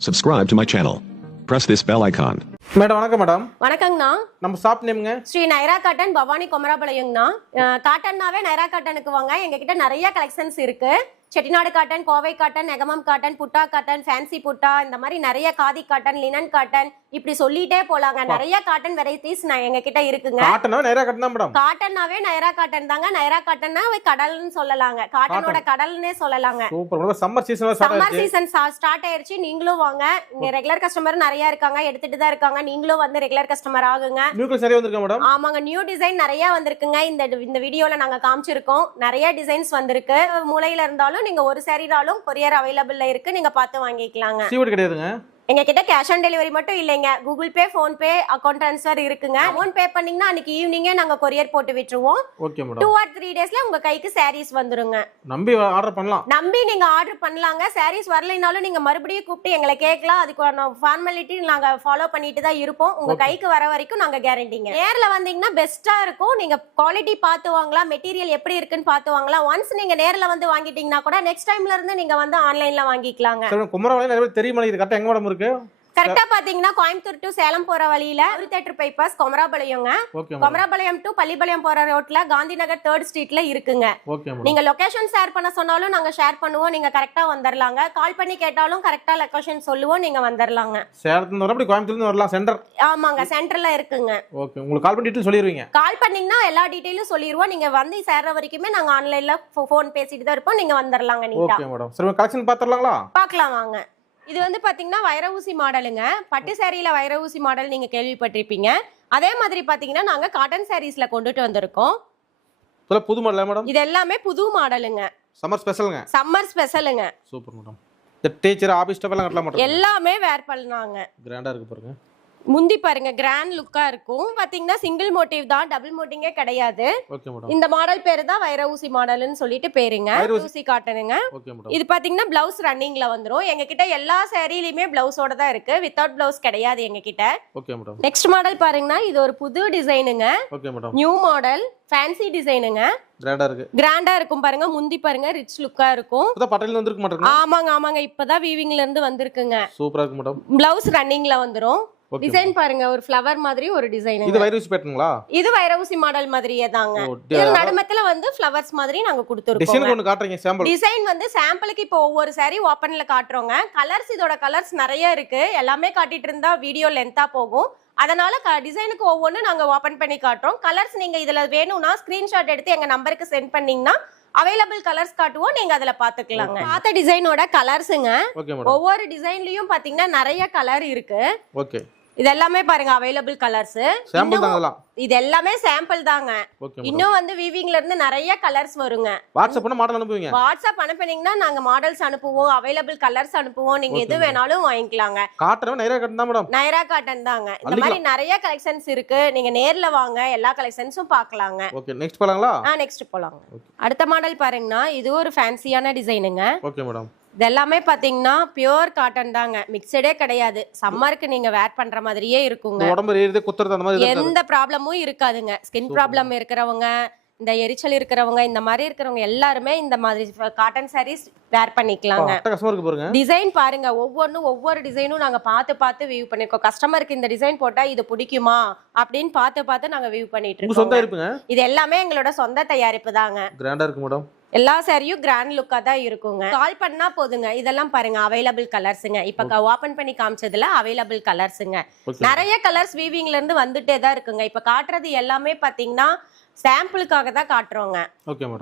Subscribe to my channel. Press this bell icon. Madam வணக்கம் madam. வணக்கங்கண்ணா. நம்ம shop நேம்ங்க Sri Naira cotton Bhavani குமராபாளையங்கண்ணா. காட்டன்னாவே Naira காட்டனுக்கு வாங்க. எங்ககிட்ட நிறைய கலெக்ஷன்ஸ் இருக்கு. Chettinad cotton, Kovai cotton, Negamam cotton, புட்டா காட்டன், ஃபேன்சி புட்டா, இந்த மாதிரி நிறைய காதி காட்டன், லினன் காட்டன், இப்படி சொல்லிட்டே போலாங்க. நிறைய காட்டன் வெரைட்டிஸ் எங்ககிட்ட இருக்குங்க. காட்டனாவே நைரா காட்டன் தான் மேடம். காட்டன்னாவே நைரா காட்டன் தாங்க. நைரா காட்டன்னா கடல்னு சொல்லலாங்க. காட்டனோட கடல்னே சொல்லலாங்க. சூப்பர். சம்மர் சீசன் ஸ்டார்ட் ஆயிருச்சு. நீங்களும் வாங்க. இங்க ரெகுலர் கஸ்டமர் நிறைய இருக்காங்க, எடுத்துட்டு தான் இருக்காங்க. நீங்களும் வந்து ரெகுலர் கஸ்டமர் ஆகுங்க. நியூ சரியா வந்திருக்கு மேடம். ஆமாங்க, நியூ டிசைன் நிறைய வந்திருக்குங்க. இந்த வீடியோல நாங்க காமிச்சிருக்கோம். நிறைய டிசைன்ஸ் வந்திருக்கு. மூலையில இருந்தாலும் நீங்க ஒரு சாரினாலும் கொரியர் அவைலபிள்ல இருக்கு. நீங்க பார்த்து வாங்கிக்கலாங்க. சீவுட் கிடையாதுங்க. எங்க கிட்ட கேஷ் ஆன் டெலிவரி மட்டும் இல்லைங்க. கூகுள் பே, போன் பே, அக்கௌண்ட் ட்ரான்ஸ்ஃபர் இருக்குங்க. அமௌண்ட் பே பண்ணீங்கன்னா அன்னைக்கு ஈவினிங்கே நாங்க கொரியர் போட்டு விட்டுருவோம். Okay madam. 2 or 3 டேஸ்ல உங்க கைக்கு சாரீஸ் வந்துருங்க. நம்பி ஆர்டர் பண்ணலாம். நம்பி நீங்க ஆர்டர் பண்ணலாங்க. சாரீஸ் வரலைனாலும் நீங்க மறுபடியும் கூப்பிட்டு எங்களை கேட்கலாம். அதுக்கான ஃபார்மாலிட்டி நாங்க ஃபாலோ பண்ணிட்டு தான் இருப்போம். உங்க கைக்கு வர வரைக்கும் நாங்க கேரண்டிங்க. நேர்ல வந்தீங்கன்னா பெஸ்டா இருக்கும். நீங்க குவாலிட்டி பார்த்து வாங்கலாம், மெட்டீரியல் எப்படி இருக்குன்னு பார்த்து வாங்கலாம். ஒன்ஸ் நீங்க நேர்ல வந்து வாங்கிட்டீங்கன்னா கூட நெக்ஸ்ட் டைம்ல இருந்து நீங்க வந்து ஆன்லைன்ல வாங்கிக்கலாங்க. குமரவாளையம் நிறைய பேர் தெரியுமா? இது கரெக்டா எங்க மேடம் இருக்கு? கரெக்டா பாத்தீங்கன்னா கோயம்புத்தூர் டு சேலம் போற வழியில ஒரு தியேட்டர் பைபாஸ் குமராபாளையங்க. குமராபாளையம் டு பள்ளிபாளையம் போற ரோட்ல காந்தி நகர் 3rd ஸ்ட்ரீட்ல இருக்குங்க. நீங்க லொகேஷன் ஷேர் பண்ண சொன்னாலும் நாங்க ஷேர் பண்ணுவோம். நீங்க கரெக்டா வந்துரலாங்க. கால் பண்ணி கேட்டாலும் கரெக்டா லொகேஷன் சொல்லுவோம். நீங்க வந்துரலாங்க. சேலத்துல இருந்து அப்படி கோயம்புத்தூர்ல இருந்து வரலாம். சென்டர் ஆமாங்க, சென்டர்ல இருக்குங்க. ஓகே, உங்களுக்கு கால் பண்ணி டீடைல் சொல்லிடுவீங்க. கால் பண்ணீங்கன்னா எல்லா டீடைலும் சொல்லிடுவோம். நீங்க வந்து சேர்ற வரைக்குமே நாங்க ஆன்லைன்ல போன் பேசிட்டு தான் இருப்போம். நீங்க வந்துரலாங்க. நீட்டா ஓகே மேடம். சரி, கலெக்ஷன் பாத்துறலாங்களா? பார்க்கலாம் வாங்க. இது வந்து பாத்தீங்கன்னா வைர ஊசி மாடலுங்க. பட்டு சாரியில வைர ஊசி மாடல் நீங்க கேள்விப்பட்டிருப்பீங்க. அதே மாதிரி பாத்தீங்கன்னா நாங்க காட்டன் சாரீஸ்ல கொண்டுட்டு வந்திருக்கோம். புது மாடல் மேடம். இது எல்லாமே புது மாடலுங்க. சம்மர் ஸ்பெஷலுங்க. சம்மர் ஸ்பெஷலுங்க. Super madam. இந்த டீச்சர் ஆபீஸ் ஸ்டாஃப் எல்லாம் கட்டலாம் மாட்டோம். எல்லாமே வேர் பண்ணாங்க. கிராண்டா இருக்கு பாருங்க. முந்தி பாருங்க, கிராண்ட் லுக்கா இருக்கும். பாத்தீங்கன்னா சிங்கிள் மோட்டிவ் தான், டபுள் மோட்டிங்கே கிடையாது. இந்த மாடல் பேரு தான் வைர ஊசி மாடல்னு சொல்லிட்டு பேருங்க. ஊசி காட்டனுங்க. இது பாத்தீங்கன்னா பிளவுஸ் ரன்னிங்ல வந்துரும். எங்க கிட்ட எல்லா சாரிலயுமே பிளவுஸோட தான் இருக்கு. வித்தவுட் பிளவுஸ் கிடையாது எங்க கிட்ட. நெக்ஸ்ட் மாடல் பாருங்கன்னா இது ஒரு புது டிசைனுங்க. நியூ மாடல் ஃபேன்சி டிசைனுங்க. கிராண்டா இருக்கும் பாருங்க. முந்தி பாருங்க ரிச் லுக்கா இருக்கும். ஆமாங்க ஆமாங்க, இப்பதான் வீவிங்ல இருந்து வந்திருக்குங்க. சூப்பரா இருக்கு மேடம். பிளவுஸ் ரன்னிங்ல வந்துரும். டிசைன் பாருங்க, ஒரு ஃப்ளவர் மாதிரி ஒரு டிசைன். இது வைர ஊசி பேட்டர்னுங்களா? இது வைர ஊசி மாடல் மாதிரியே தாங்க. இது நடுமத்துல வந்து ஃப்ளவர்ஸ் மாதிரி நாங்க கொடுத்திருக்கோம். டிசைன் ஒன்னு காட்றீங்க சாம்பிள். டிசைன் வந்து சாம்பிளுக்கு இப்போ ஒவ்வொரு சாரி ஓபன்ல காட்றோங்க. கலர்ஸ் இதோட கலர்ஸ் நிறைய இருக்கு. எல்லாமே காட்டிட்டு இருந்தா வீடியோ லென்த்தா போகும். அதனால டிசைனுக்கு ஒவ்வொன்னு நாங்க ஓபன் பண்ணி காட்டுறோம். கலர்ஸ் நீங்க இதுல வேணும்னா ஸ்கிரீன்ஷாட் எடுத்து எங்க நம்பருக்கு சென்ட் பண்ணீங்கன்னா அவைலபிள் கலர்ஸ் காட்டுவோம். நீங்க அதுல பாத்துக்கலாங்க. பார்த்த டிசைனோட கலர்ஸுங்க. ஒவ்வொரு டிசைன்லயும் பாத்தீங்கன்னா நிறைய கலர் இருக்கு. ஓகே, இது எல்லாமே பாருங்க அவைலபிள் கலர்ஸ். சாம்பிள் தாங்களா? இது எல்லாமே சாம்பிள் தாங்க. இன்னும் வந்து வீவிங்ல இருந்து நிறைய கலர்ஸ் வருங்க. வாட்ஸ்அப் பண்ண மாடல் அனுப்புவீங்க? வாட்ஸ்அப் அனுப்புனீங்கன்னா நாங்க மாடல்ஸ் அனுப்புவோம், அவைலபிள் கலர்ஸ் அனுப்புவோம். நீங்க எது வேணாலும் வாங்கிக்கலாங்க. காட்டன் நைரா காட்டன் தான் மேடம். நைரா காட்டன் தாங்க. இந்த மாதிரி நிறைய கலெக்ஷன்ஸ் இருக்கு. நீங்க நேர்ல வாங்க, எல்லா கலெக்ஷன்ஸும் பார்க்கலாங்க. ஓகே, நெக்ஸ்ட் போலாங்களா? நெக்ஸ்ட் போலாங்க. அடுத்த மாடல் பாருங்கன்னா இது ஒரு ஃபேன்சியான டிசைனுங்க. Okay madam. இது எல்லாமே பாத்தீங்கன்னா பியூர் காட்டன் தாங்க. மிக்சடே கிடையாது. சம்மருக்கு நீங்க வேர் பண்ற மாதிரியே இருக்குங்க. உடம்பு ஏறுது குத்துறது அந்த மாதிரி எந்த ப்ராப்ளமும் இருக்காதுங்க. ஸ்கின் ப்ராப்ளம் இருக்கிறவங்க, இந்த எரிச்சல் இருக்கிறவங்க, இந்த மாதிரி இருக்கிறவங்க எல்லாருமே இந்த மாதிரி காட்டன் சாரீஸ் வேர் பண்ணிக்கலாங்க. டிசைன் பாருங்க, ஒவ்வொரு டிசைனும் நாங்க பார்த்து வியூ பண்ணிருக்கோம். கஸ்டமருக்கு இந்த டிசைன் போட்டா இது பிடிக்குமா அப்படின்னு பார்த்து நாங்க வியூ பண்ணிட்டு இருக்கோம். இது எல்லாமே எங்களோட சொந்த தயாரிப்பு தாங்க. கிராண்டா இருக்கு மேடம். எல்லா சாரியும் கிராண்ட் லுக்கா தான் இருக்குங்க. கால் பண்ணா போதுங்க. இதெல்லாம் பாருங்க அவைலபிள் கலர்ஸுங்க. இப்ப ஓபன் பண்ணி காமிச்சதுல அவைலபிள் கலர்ஸுங்க. நிறைய கலர்ஸ் வீவிங்ல இருந்து வந்துட்டே தான் இருக்குங்க. இப்ப காட்டுறது எல்லாமே பாத்தீங்கன்னா சாம்பிளுக்காக தான் காட்டுறோங்க.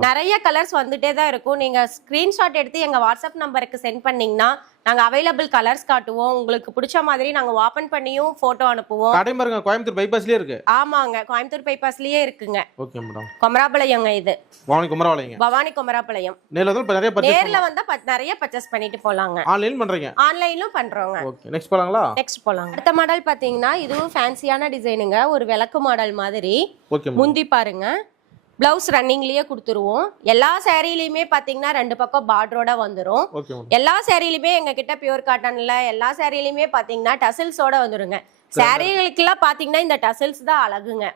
நிறைய கலர்ஸ் வந்துட்டே தான் இருக்கும். நீங்க ஸ்கிரீன்ஷாட் எடுத்து எங்க வாட்ஸ்அப் நம்பருக்கு சென்ட் பண்ணீங்கன்னா நாங்க அவைலபிள் கலர்ஸ் காட்டுவோம். உங்களுக்கு பிடிச்ச மாதிரி நாங்க ஓபன் பண்ணியும் போட்டோ அனுப்புவோம். கடை பாருங்க, கோயம்புத்தூர் பைபாஸ்லயே இருக்கு. ஆமாங்க, கோயம்புத்தூர் பைபாஸ்லயே இருக்குங்க. Okay madam. குமராபாளையங்க. இது பவானி குமராபாளையம். பவானி குமராபாளையம். நேர்ல வந்தா நிறைய பர்ச்சேஸ் பண்ணிட்டு போலாங்க. ஆன்லைன் பண்றீங்க? ஆன்லைன்லயும் பண்றோங்க. ஓகே, நெக்ஸ்ட் போலாங்களா? நெக்ஸ்ட் போலாங்க. அடுத்த மாடல் பாத்தீங்கன்னா இதுவும் ஃபேன்சியான டிசைனுங்க. ஒரு விளக்கு மாடல் மாதிரி. முந்தி பாருங்க பிளவுஸ் ரன்னிங்லயே கொடுத்துருவோம். எல்லா சாரிலயுமே பாத்தீங்கன்னா 2 பக்கம் பார்டரோட வந்துரும். எல்லா சாரிலயுமே எங்க கிட்ட பியூர் காட்டன்ல எல்லா சாரிலயுமே பாத்தீங்கன்னா டசல்ஸோட வந்துருங்க. சாரிகளுக்கு எல்லாம் பாத்தீங்கன்னா இந்த டசல்ஸ் தான் அழகுங்க.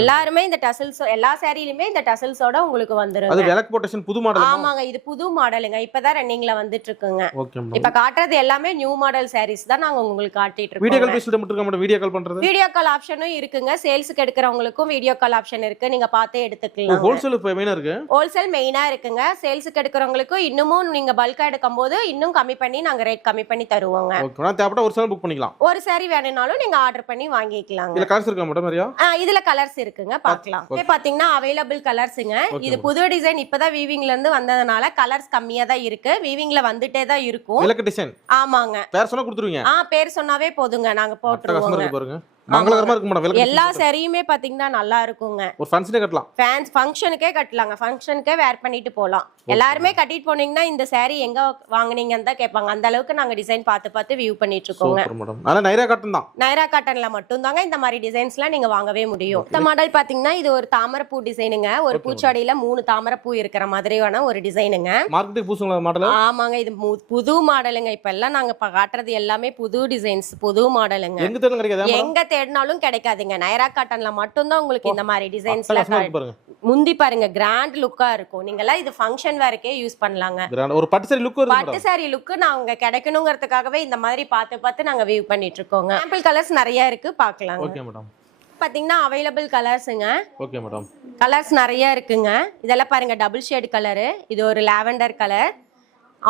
எல்லாருமே இந்த டசல்ஸ் எல்லா சாரிலயுமே இந்த டசல்ஸோட உங்களுக்கு வந்துரும். அது விளக்கு பொட்டேஷன் புது மாடல். ஆமாங்க, இது புது மாடலுங்க. இப்பதான் ரன்னிங்ல வந்துட்டு இருக்குங்க. Okay madam. இப்ப காட்டுறது எல்லாமே நியூ மாடல் சாரீஸ் தான் நாங்க உங்களுக்கு காட்டிட்டு இருக்கோம். வீடியோ கால் பேசிட்டு மட்டும் இருக்க மேடம், வீடியோ கால் பண்றது. வீடியோ கால் ஆப்ஷனும் இருக்குங்க. சேல்ஸ்க்கு எடுக்கிறவங்களுக்கும் வீடியோ கால் ஆப்ஷன் இருக்கு. நீங்க பார்த்தே எடுத்துக்கலாம். ஹோல்சேல் இப்ப மெயினா இருக்கு. ஹோல்சேல் மெயினா இருக்குங்க. சேல்ஸ்க்கு எடுக்கிறவங்களுக்கும் இன்னமும் நீங்க பல்கா எடுக்கும்போது இன்னும் கம்மி பண்ணி நாங்க ரேட் கம்மி பண்ணி தருவோங்க. ஓகே, நான் தேவைப்பட்ட ஒரு சாரி புக் பண்ணிக்கலாம். ஒரு சாரி வேணும்னாலும் நீங்க ஆர்டர் பண்ணி வாங்கிக்கலாங்க. இதுல கலர்ஸ் இருக்கா மேடம் நிறைய? இதுல கலர்ஸ் இருக்குங்க, பார்க்கலாம். இப்போ பாத்தீங்கன்னா அவைலபிள் கலர்ஸ்ங்க. இது புது டிசைன் இப்பதான் வீவிங்ல இருந்து வந்ததனால கலர்ஸ் கம்மியா தான் இருக்கு. வீவிங்ல வந்துட்டே தான் இருக்கும். விளக்கு டிசைன். ஆமாங்க. பேர் சொன்னா கொடுத்துருவீங்க? பேர் சொன்னாவே போதுங்க, நாங்க போட்டுருவோங்க. பாருங்க மங்களகரமா இருக்கு மேடம். விளக்கு எல்லா சாரியுமே பாத்தீங்கன்னா நல்லா இருக்குங்க. ஒரு ஃபங்க்ஷனே கட்டலாம். ஃபங்க்ஷனுக்கே கட்டலாங்க. ஃபங்க்ஷனுக்கே வேர் பண்ணிட்டு போலாம். எல்லாருமே கட்டிட்டு போனீங்கன்னா இந்த சாரி எங்க வாங்குனீங்கன்னு தான் கேட்பாங்க. அந்த அளவுக்கு நாங்க டிசைன் பார்த்து வியூ பண்ணிட்டு இருக்கோங்க. Super madam. அதனால நைரா காட்டன் தான். நைரா காட்டன்ல மட்டும் தாங்க இந்த மாதிரி டிசைன்ஸ்லாம் நீங்க வாங்கவே முடியும். இந்த மாடல் பாத்தீங்கன்னா இது ஒரு தாமரைப்பூ டிசைனுங்க. ஒரு பூச்சாடியில 3 தாமரைப்பூ இருக்கிற மாதிரியான ஒரு டிசைனுங்க. Marketing பூசுங்களா model? ஆமாங்க, இது புது மாடலுங்க. இப்ப எல்லாம் நாங்க காட்டுறது எல்லாமே புது டிசைன்ஸ், புது மாடலுங்க. எங்க தேடணும் கிடைக்காது. எங்க தேடினாலும் கிடைக்காதுங்க. நைரா காட்டன்ல மட்டும் தான் உங்களுக்கு இந்த மாதிரி டிசைன்ஸ்ல முந்தி பாருங்க, கிராண்ட் லுக்கா இருக்கும். நீங்க எல்லாம் இது ஃபங்க்ஷன் வேர்க்கே யூஸ் பண்ணலாங்க. ஒரு பட்டு சாரி லுக் வருது. பட்டு சாரி லுக் நாங்க கிடைக்கணும்ங்கிறதுக்காகவே இந்த மாதிரி பார்த்து நாங்க வியூ பண்ணிட்டு இருக்கோங்க. சாம்பிள் கலர்ஸ் நிறைய இருக்கு, பார்க்கலாம். Okay madam. பாத்தீங்கன்னா அவைலபிள் கலர்ஸ்ங்க. Okay madam. கலர்ஸ் நிறைய இருக்குங்க. இதெல்லாம் பாருங்க, டபுள் ஷேட் கலர், இது ஒரு லாவெண்டர் கலர்,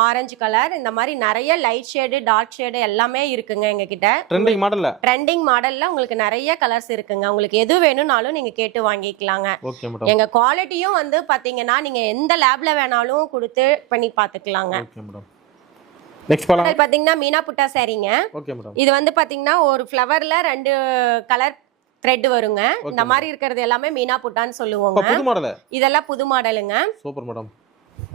ஆரஞ்சு கலர், இந்த மாதிரி நிறைய லைட் ஷேடு டார்க் ஷேடு எல்லாமே இருக்குங்க எங்க கிட்ட. ட்ரெண்டிங் மாடல்ல உங்களுக்கு நிறைய கலர்ஸ் இருக்குங்க. உங்களுக்கு எது வேணும்னாலும் நீங்க கேட்டு வாங்கிக்கலாங்க. எங்க குவாலிட்டியும் வந்து பாத்தீங்கன்னா நீங்க எந்த லேப்ல வேணாலும் கொடுத்து பண்ணி பாத்துக்கலாங்க. பாத்தீங்கன்னா மீனா புட்டா சாரிங்க. இது வந்து பாத்தீங்கன்னா ஒரு ஃப்ளவர்ல 2 கலர் த்ரெட் வருங்க. இந்த மாதிரி இருக்கிறது எல்லாமே மீனா புட்டான்னு சொல்லுவாங்க. இதெல்லாம் புது மாடலுங்க. Super madam.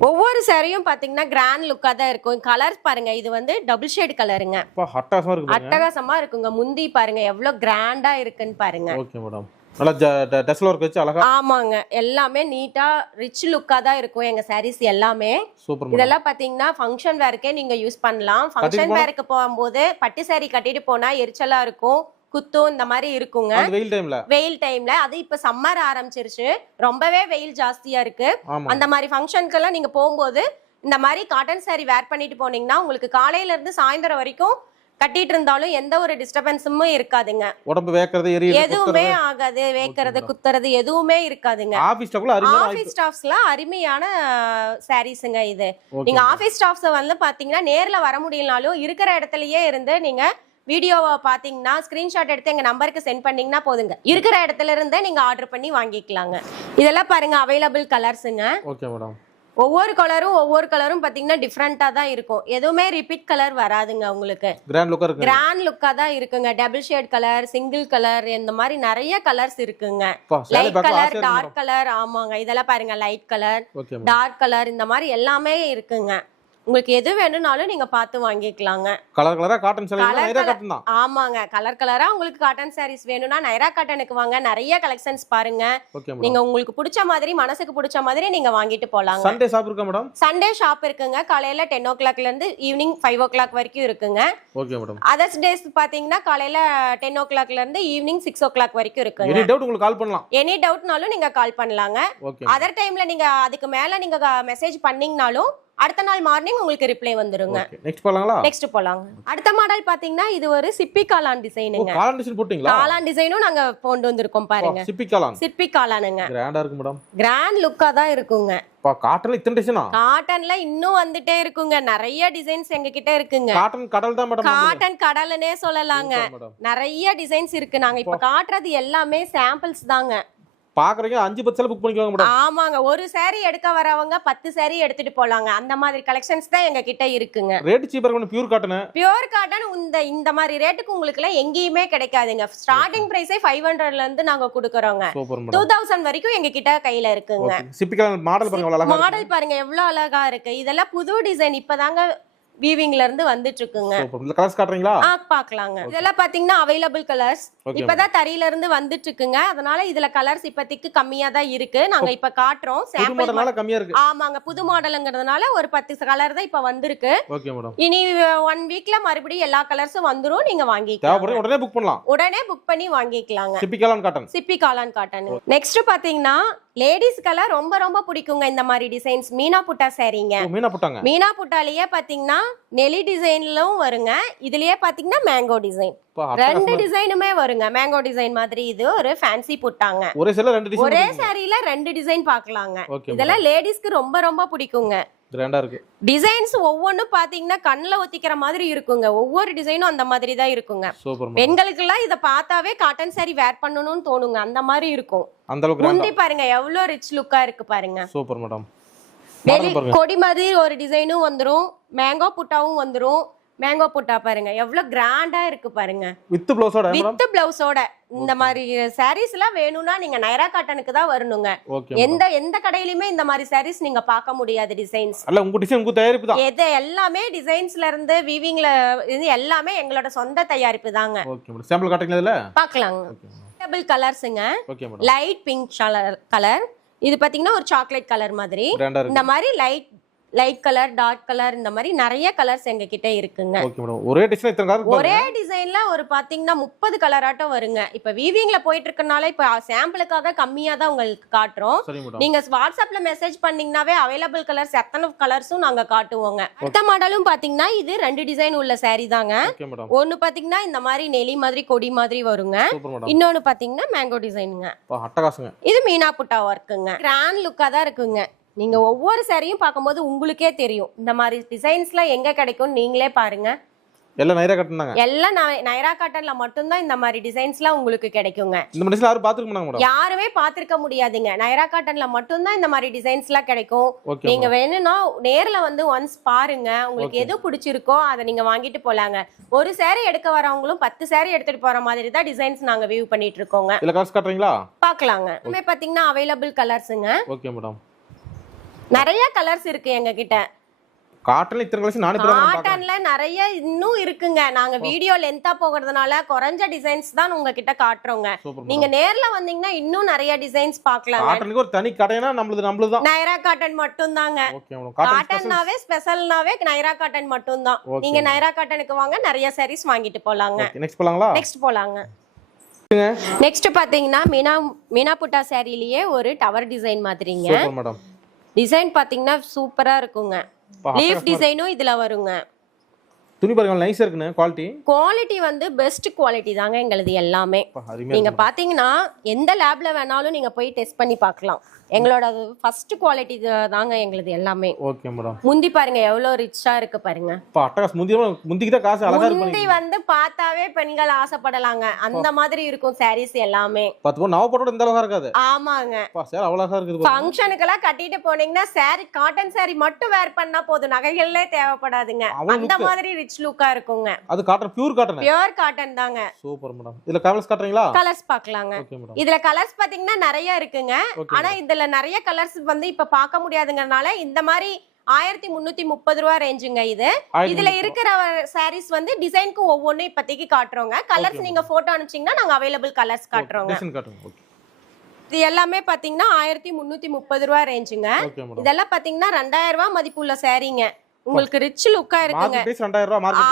ஒவ்வொரு சாரியும் பாத்தீங்கன்னா கிராண்ட் லுக்கா தான் இருக்கும். கலர் பாருங்க, இது வந்து டபுள் ஷேட் கலருங்க. அட்டகாசமா இருக்குங்க. முந்தி பாருங்க எவ்வளவு கிராண்டா இருக்குன்னு பாருங்க. Okay madam. நல்லா டெஸ்ல வர்க் வச்சு அழகா. ஆமாங்க, எல்லாமே நீட்டா ரிச் லுக்கா தான் இருக்கும் எங்க சாரீஸ் எல்லாமே. சூப்பர். இதெல்லாம் பாத்தீங்கன்னா ஃபங்க்ஷன் வேர்க்கே நீங்க யூஸ் பண்ணலாம். ஃபங்க்ஷன் வேர்க்கு போகும்போது பட்டு சாரி கட்டிட்டு போனா எரிச்சலா இருக்கும், குத்தும், இந்த மாதிரி இருக்குங்க. வெயில் டைம்ல அது இப்ப சம்மர் ஆரம்பிச்சிருச்சு, ரொம்பவே வெயில் ஜாஸ்தியா இருக்கு. அந்த மாதிரி ஃபங்க்ஷனுக்கு எல்லாம் நீங்க போகும்போது இந்த மாதிரி காட்டன் சாரி வேர் பண்ணிட்டு போனீங்கன்னா உங்களுக்கு காலையில இருந்து சாயந்தரம் வரைக்கும் கட்டிட்டு இருந்தாலும் எந்த ஒரு டிஸ்டர்பன்ஸும் இருக்காதுங்க. உடம்பு வேக்கிறது எதுவுமே ஆகாது, வேக்கிறது குத்துறது எதுவுமே இருக்காதுங்க. ஆபீஸ் ஸ்டாஃப்ஸ்ல அருமையான சாரீஸ்ங்க இது. நீங்க ஆபீஸ் ஸ்டாஃப்ஸ் வந்து பாத்தீங்கன்னா நேர்ல வர முடியலனாலும் இருக்கிற இடத்துலயே இருந்து நீங்க வீடியோவை பாத்தீங்கன்னா ஸ்கிரீன்ஷாட் எடுத்து எங்க நம்பருக்கு சென்ட் பண்ணீங்கன்னா போதுங்க. இருக்கிற இடத்துல இருந்தே நீங்க ஆர்டர் பண்ணி வாங்கிக்கலாங்க. இதெல்லாம் பாருங்க அவைலபிள் கலர்ஸ்ங்க. Okay madam. ஒவ்வொரு கலரும் பாத்தீங்கன்னா டிஃபரெண்டா தான் இருக்கும். எதுவுமே ரிப்பீட் கலர் வராதுங்க உங்களுக்கு. கிராண்ட் லுக்கா தான் இருக்குங்க. Double shade colour, single colour, இந்த மாதிரி நிறைய கலர்ஸ் இருக்குங்க. Light colour, dark colour. ஆமாங்க, இதெல்லாம் பாருங்க லைட் கலர், டார்க் கலர், இந்த மாதிரி எல்லாமே இருக்குங்க. உங்களுக்கு எது வேணும்னாலும் நீங்க பார்த்து வாங்கிக்கலாங்க. கலர் கலரா காட்டன் சாரீஸ் நைரா காட்டன் தான். ஆமாங்க, கலர் கலரா உங்களுக்கு காட்டன் சாரீஸ் வேணும்னா நைரா காட்டனுக்கு வாங்க. நிறைய கலெக்ஷன்ஸ் பாருங்க. நீங்க உங்களுக்கு பிடிச்ச மாதிரி, மனசுக்கு பிடிச்ச மாதிரி நீங்க வாங்கிட்டு போலாங்க. சண்டே ஷாப் இருக்கா மேடம்? சண்டே ஷாப் இருக்குங்க. காலையில 10 o'clock இருந்து ஈவினிங் 5 o'clock வரைக்கும் இருக்குங்க. Okay madam. அதர்ஸ் டேஸ் பாத்தீங்கன்னா காலையில 10 o'clock இருந்து ஈவினிங் 6 o'clock வரைக்கும் இருக்குங்க. எனி டவுட் உங்களுக்கு கால் பண்ணலாம். எனி டவுட்னாலும் நீங்க கால் பண்ணலாங்க. அதர் டைம்ல நீங்க அதுக்கு மேல நீங்க மெசேஜ் பண்ணீங்கனாலும் அடுத்த நாள் மார்னிங் உங்களுக்கு ரிப்ளை வந்துருங்க. நெக்ஸ்ட் போலாம். அடுத்த மாடல் பாத்தீங்கன்னா இது ஒரு சிப்பி காளான் டிசைனுங்க. காளான் டிசைன் போட்டீங்களா? காளான் டிசைனும் நாங்க கொண்டு வந்திருக்கோம் பாருங்க. சிப்பி காளானுங்க. கிராண்டா இருக்கு மேடம். கிராண்ட் லுக்கா தான் இருக்குங்க. காட்டன்ல இத்தனை டிசைனா? காட்டன்ல இன்னும் வந்துட்டே இருக்குங்க. நிறைய டிசைன்ஸ் எங்க கிட்ட இருக்குங்க. காட்டன் கடல் தான் மேடம். காட்டன் கடல்னே சொல்லலாங்க. நிறைய டிசைன்ஸ் இருக்கு. நாங்க இப்ப காட்டுறது எல்லாமே சாம்பிள்ஸ் தாங்க. பாக்குறீங்க 5-10 சேலை புக் பண்ணிக்குவாங்க மேடம். ஆமாங்க, ஒரு saree எடுக்க வரவங்க 10 saree எடுத்துட்டு போலாங்க. அந்த மாதிரி கலெக்ஷன்ஸ் தான் எங்க கிட்ட இருக்குங்க. ரேட் சீப்பா இருக்கும். Pure cotton. பியூர் காட்டன் இந்த மாதிரி ரேட்டுக்கு உங்களுக்கு எல்லாம் எங்கேயுமே கிடைக்காதுங்க. ஸ்டார்டிங் பிரைஸே 500ல இருந்து நாங்க கொடுக்கறோங்க. 2000 வரைக்கும் எங்க கிட்ட கையில இருக்குங்க. சிப்பிக்கல் மாடல் பாருங்க, அழகா மாடல் பாருங்க எவ்வளவு அழகா இருக்கு. இதெல்லாம் புது டிசைன் இப்பதாங்க வீவிங்ல இருந்து வந்துட்டு இருக்குங்க. சூப்பர். இந்த கலர்ஸ் காட்டுறீங்களா? பார்க்கலாங்க. இதெல்லாம் பாத்தீங்கன்னா அவைலபிள் கலர்ஸ். இப்பதான் தறியில இருந்து வந்துட்டு இருக்குங்க. அதனால இதுல கலர்ஸ் இப்போதைக்கு கம்மியா தான் இருக்கு. நாங்க இப்ப காட்டுறோம். புது மாடல்னால கம்மியா இருக்கு. ஆமாங்க, புது மாடல்ங்கிறதுனால ஒரு 10 கலர் தான் இப்ப வந்திருக்கு. Okay madam. இனி 1 வீக்ல மறுபடியும் எல்லா கலர்ஸும் வந்துரும். நீங்க வாங்கிக்கலாம். தேவைப்படுற உடனே புக் பண்ணலாம். உடனே புக் பண்ணி வாங்கிக்கலாங்க. சிப்பி காளான் காட்டன். சிப்பி காளான் காட்டன். நெக்ஸ்ட் பாத்தீங்கன்னா லேடிஸ்க்கெல்லாம் ரொம்ப ரொம்ப பிடிக்குங்க இந்த மாதிரி டிசைன்ஸ். மீனா புட்டா சாரீங்க. மீனா புட்டாங்க. மீனா புட்டாலயே பாத்தீங்கன்னா நெலி டிசைன்லயும் வருங்க. இதுலயே பாத்தீங்கன்னா மேங்கோ டிசைன். ரெண்டு டிசைனுமே வருங்க. மேங்கோ டிசைன் மாதிரி இது ஒரு ஃபேன்சி புட்டாங்க. ஒரே சேல ரெண்டு டிசைன். ஒரே சாரியில ரெண்டு டிசைன் பார்க்கலாங்க. இதெல்லாம் லேடிஸ்க்கு ரொம்ப ரொம்ப பிடிக்குங்க. கிராண்டா இருக்கு. டிசைன்ஸ் ஒவ்வொன்னும் பாத்தீங்கன்னா கண்ணுல ஒத்திக்கிற மாதிரி இருக்குங்க. ஒவ்வொரு டிசைனும் அந்த மாதிரி தான் இருக்குங்க. பெண்களுக்கு எல்லாம் இத பார்த்தாவே காட்டன் சாரி வேர் பண்ணணும்னு தோணுங்க. அந்த மாதிரி இருக்கும். அந்த அளவுக்கு முந்தி பாருங்க எவ்வளவு ரிச் லுக்கா இருக்கு பாருங்க. Super madam. கொடி மாதிரி ஒரு டிசைனும் வந்துரும். மேங்கோ புட்டாவும் வந்துரும். மேங்கோ புட்டா பாருங்க எவ்வளவு கிராண்டா இருக்கு பாருங்க. வித் ப்ளவுஸோட. வித் ப்ளவுஸோட இந்த மாதிரி சாரீஸ் எல்லாம் வேணும்னா நீங்க நைரா காட்டனுக்கு தான் வரணுங்க. எந்த கடையிலுமே இந்த மாதிரி சாரீஸ் நீங்க பார்க்க முடியாது. டிசைன்ஸ் அல்ல உங்க டிசைன் உங்க தயாரிப்பு தான். இது எல்லாமே டிசைன்ஸ்ல இருந்து வீவிங்ல இது எல்லாமே எங்களோட சொந்த தயாரிப்பு தாங்க. Okay madam. சாம்பிள் காட்டுங்க இதுல பார்க்கலாங்க. டபுள் கலர்ஸ்ங்க. Light pink colour. இது பாத்தீங்கன்னா ஒரு சாக்லேட் கலர் மாதிரி. இந்த மாதிரி லைட் கலர், டார்க் கலர், இந்த மாதிரி நிறைய கலர்ஸ் எங்க கிட்ட இருக்குங்க. Okay madam. ஒரே டிசைன் இத்தனை கலர். ஒரே டிசைன்ல ஒரு பாத்தீங்கன்னா 30 கலர் ஆட்டம் வருங்க. இப்ப வீவிங்ல போயிட்டு இருக்கனால இப்ப சாம்பிளுக்காக கம்மியா தான் உங்களுக்கு காட்டுறோம். நீங்க வாட்ஸ்அப்ல மெசேஜ் பண்ணீங்கன்னாவே அவைலபிள் கலர்ஸ் எத்தனை கலர்ஸும் நாங்க காட்டுவோங்க. அடுத்த மாடலும் பாத்தீங்கன்னா இது 2 டிசைன் உள்ள சாரி தாங்க. ஒன்னு பாத்தீங்கன்னா இந்த மாதிரி நெலி மாதிரி கொடி மாதிரி வருங்க. இன்னொன்னு பாத்தீங்கன்னா மேங்கோ டிசைனுங்க. அட்டகாசங்க. இது மீனா புட்டா ஒர்க்குங்க. கிராண்ட் லுக்கா தான் இருக்குங்க. நீங்க ஒவ்வொரு சாரியும் பார்க்கும்போது உங்களுக்கே தெரியும் இந்த மாதிரி டிசைன்ஸ்லாம் எங்க கிடைக்கும். நீங்களே பாருங்க. எல்லாம் நைரா காட்டன் தாங்க. எல்லாம் நைரா காட்டன்ல மட்டும் தான் இந்த மாதிரி டிசைன்ஸ்லாம் உங்களுக்கு கிடைக்குங்க. இந்த டிசைன் யாரும் பாத்துக்க மாட்டாங்க மேடம். யாருமே பாத்துக்க முடியாதுங்க. நைரா காட்டன்ல மட்டும் தான் இந்த மாதிரி டிசைன்ஸ்லாம் கிடைக்கும். நீங்க வேணும்னா நேர்ல வந்து ஒன்ஸ் பாருங்க. உங்களுக்கு எது பிடிச்சிருக்கோ அதை நீங்க வாங்கிட்டு போலாங்க. ஒரு சாரி எடுக்க வரவங்களும் 10 சாரி எடுத்துட்டு போற மாதிரி தான் டிசைன்ஸ் நாங்க வியூ பண்ணிட்டு இருக்கோங்க. இல்ல கலர்ஸ் காட்டுறீங்களா? பார்க்கலாங்க. இதுமே பாத்தீங்கன்னா அவைலபிள் கலர்ஸ்ங்க. Okay madam. நிறைய கலர்ஸ் இருக்கு எங்க கிட்ட. காட்டன்ல இத்தனை கலர்ஸ் நானே பாக்குறேன். காட்டன்ல நிறைய இன்னும் இருக்குங்க. நாங்க வீடியோ லென்த்தா போகிறதுனால குறைஞ்ச டிசைன்ஸ் தான் உங்க கிட்ட காட்டுறோங்க. நீங்க நேர்ல வந்தீங்கன்னா இன்னும் நிறைய டிசைன்ஸ் பார்க்கலாம். காட்டனுக்கு ஒரு தனி கடைனா நம்மளுது தான். நைரா காட்டன் மட்டும் தாங்க. Okay madam. காட்டன்னாவே ஸ்பெஷல்னாவே நைரா காட்டன் மட்டும் தான். நீங்க நைரா காட்டனுக்கு வாங்க, நிறைய சாரீஸ் வாங்கிட்டு போலாங்க. நெக்ஸ்ட் போலாங்களா? நெக்ஸ்ட் போலாங்க. நெக்ஸ்ட் பாத்தீங்கன்னா மீனா புட்டா சாரிலேயே ஒரு டவர் டிசைன் மாதிரிங்க. Super madam. டிசைன் பாத்தீங்கன்னா சூப்பரா இருக்குங்க. லீஃப் டிசைனும் இதுல வருங்க. துணி பாருங்க நைஸா இருக்குங்க. குவாலிட்டி வந்து பெஸ்ட் குவாலிட்டி தாங்க எங்களுது எல்லாமே. நீங்க பாத்தீங்கன்னா எந்த லேப்ல வேணாலும் நீங்க போய் டெஸ்ட் பண்ணி பார்க்கலாம். எங்களோட ஃபர்ஸ்ட் குவாலிட்டி தாங்க எங்களுது எல்லாமே. Okay madam. முந்தி பாருங்க எவ்வளவு ரிச்சா இருக்கு பாருங்க. முந்திக்கு காசு அழகா இருக்கு. முந்தி வந்து பார்த்தாவே பெண்கள் ஆசைப்படலாங்க. அந்த மாதிரி இருக்கும் சாரீஸ் எல்லாமே. நவப்பட்டோட இந்த அளவுக்கு இருக்காது. ஆமாங்க. அவ்வளவு இருக்குது. ஃபங்க்ஷனுக்கெல்லாம் கட்டிட்டு போனீங்கன்னா சாரி காட்டன் சாரி மட்டும் வேர் பண்ணா போதும். நகைகளே தேவைப்படாதுங்க. அந்த மாதிரி ரிச் லுக்கா இருக்குங்க. அது cotton pure cotton. Pure cotton தாங்க. Super madam. இதுல கலர்ஸ் காட்டுறீங்களா? கலர்ஸ் பார்க்கலாங்க. இதுல கலர்ஸ் பாத்தீங்கன்னா நிறைய இருக்குங்க. ஆனா இதுல நிறைய கலர்ஸ் வந்து இப்ப பார்க்க முடியாதுங்கறனால இந்த மாதிரி 1330 ரூபாய் ரேஞ்சுங்க இது. இதுல இருக்கிற சாரீஸ் வந்து டிசைனுக்கு ஒவ்வொன்னும் இப்போதைக்கு காட்டுறோங்க. கலர்ஸ் நீங்க போட்டோ அனுப்பிச்சீங்கன்னா நாங்க அவைலபிள் கலர்ஸ் காட்டுறோங்க. இது எல்லாமே பாத்தீங்கன்னா 1330 ரூபாய் ரேஞ்சுங்க. இதெல்லாம் பாத்தீங்கன்னா 2000 ரூபாய் மதிப்புள்ள சாரீங்க. உங்களுக்கு ரிச் லுக்கா இருக்குங்க.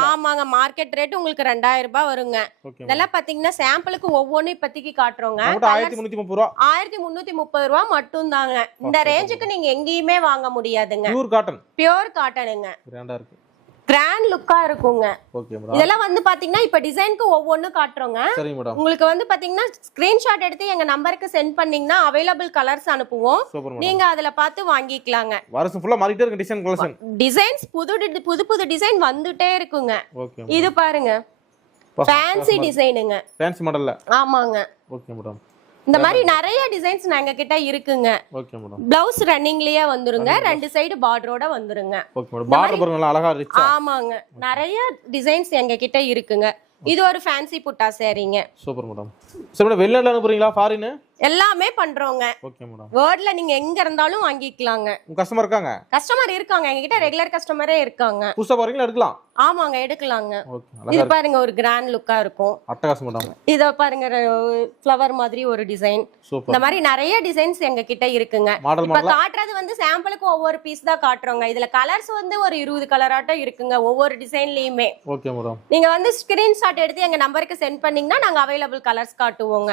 ஆமாங்க. மார்க்கெட் ரேட் உங்களுக்கு 2000 ரூபாய் வருங்க. இதெல்லாம் பாத்தீங்கன்னா சாம்பிளுக்கு ஒவ்வொன்னும் இப்போதைக்கு காட்டுறோங்க. 1330 ரூபாய் மட்டும் தாங்க. இந்த ரேஞ்சுக்கு நீங்க எங்கேயுமே வாங்க முடியாதுங்க. பியூர் காட்டனுங்க. கிராண்ட் லுக்கா இருக்குங்க. இதெல்லாம் வந்து பாத்தீங்கன்னா இப்ப டிசைனுக்கு ஒவ்வொன்னும் காட்டுறோங்க. உங்களுக்கு வந்து பாத்தீங்கன்னா ஸ்கிரீன்ஷாட் எடுத்து எங்க நம்பருக்கு சென்ட் பண்ணீங்கன்னா அவைலபிள் கலர்ஸ் அனுப்புவோம். நீங்க அதுல பார்த்து வாங்கிக்கலாங்க. வருஷம் ஃபுல்லா மாறிட்டே இருக்கு டிசைன் கலெக்ஷன். டிசைன்ஸ் புது டிசைன் வந்துட்டே இருக்குங்க. இது பாருங்க ஃபேன்சி டிசைனுங்க. ஃபேன்சி மாடல்ல. ஆமாங்க. Okay madam. இந்த மாதிரி நிறைய டிசைன்ஸ் நாங்க கிட்ட இருக்குங்க. Okay madam. ப்ளவுஸ் ரன்னிங்லயே வந்துருங்க. ரெண்டு சைடு பார்டரோட வந்துருங்க. Okay madam. பார்டர் பாருங்க நல்லா அழகா ரிச்சா. ஆமாங்க. நிறைய டிசைன்ஸ் எங்க கிட்ட இருக்குங்க. இது ஒரு ஃபேன்சி புட்டா சாரீங்க. Super madam. சரி மேடம் வெளிநாட்டுல அனுப்புறீங்களா ஃபாரின்? எல்லாமே பண்றோங்க. Okay madam. வேர்ல்ட்ல நீங்க எங்க இருந்தாலும் வாங்கிக்கலாங்க. உங்க கஸ்டமர் இருக்காங்க? கஸ்டமர் இருக்காங்க, எங்ககிட்ட ரெகுலர் கஸ்டமரே இருக்காங்க. புதுசா போறீங்களா எடுக்கலாம்? ஆமாங்க, எடுக்கலாங்க. ஓகே. இது பாருங்க ஒரு கிராண்ட் லுக்கா இருக்கும். அட்டகாசம் மேடம். இத பாருங்க ஃப்ளவர் மாதிரி ஒரு டிசைன். இந்த மாதிரி நிறைய டிசைன்ஸ் எங்க கிட்ட இருக்குங்க. இப்ப காட்டுறது வந்து சாம்பிளுக்கு ஒவ்வொரு பீஸ் தான் காட்டுறோங்க. இதுல கலர்ஸ் வந்து ஒரு 20 கலர் ஆட்டம் இருக்குங்க ஒவ்வொரு டிசைன்லயுமே. Okay madam. நீங்க வந்து ஸ்கிரீன்ஷாட் எடுத்து எங்க நம்பருக்கு சென்ட் பண்ணீங்கன்னா நாங்க அவைலபிள் கலர்ஸ் காட்டுவோங்க.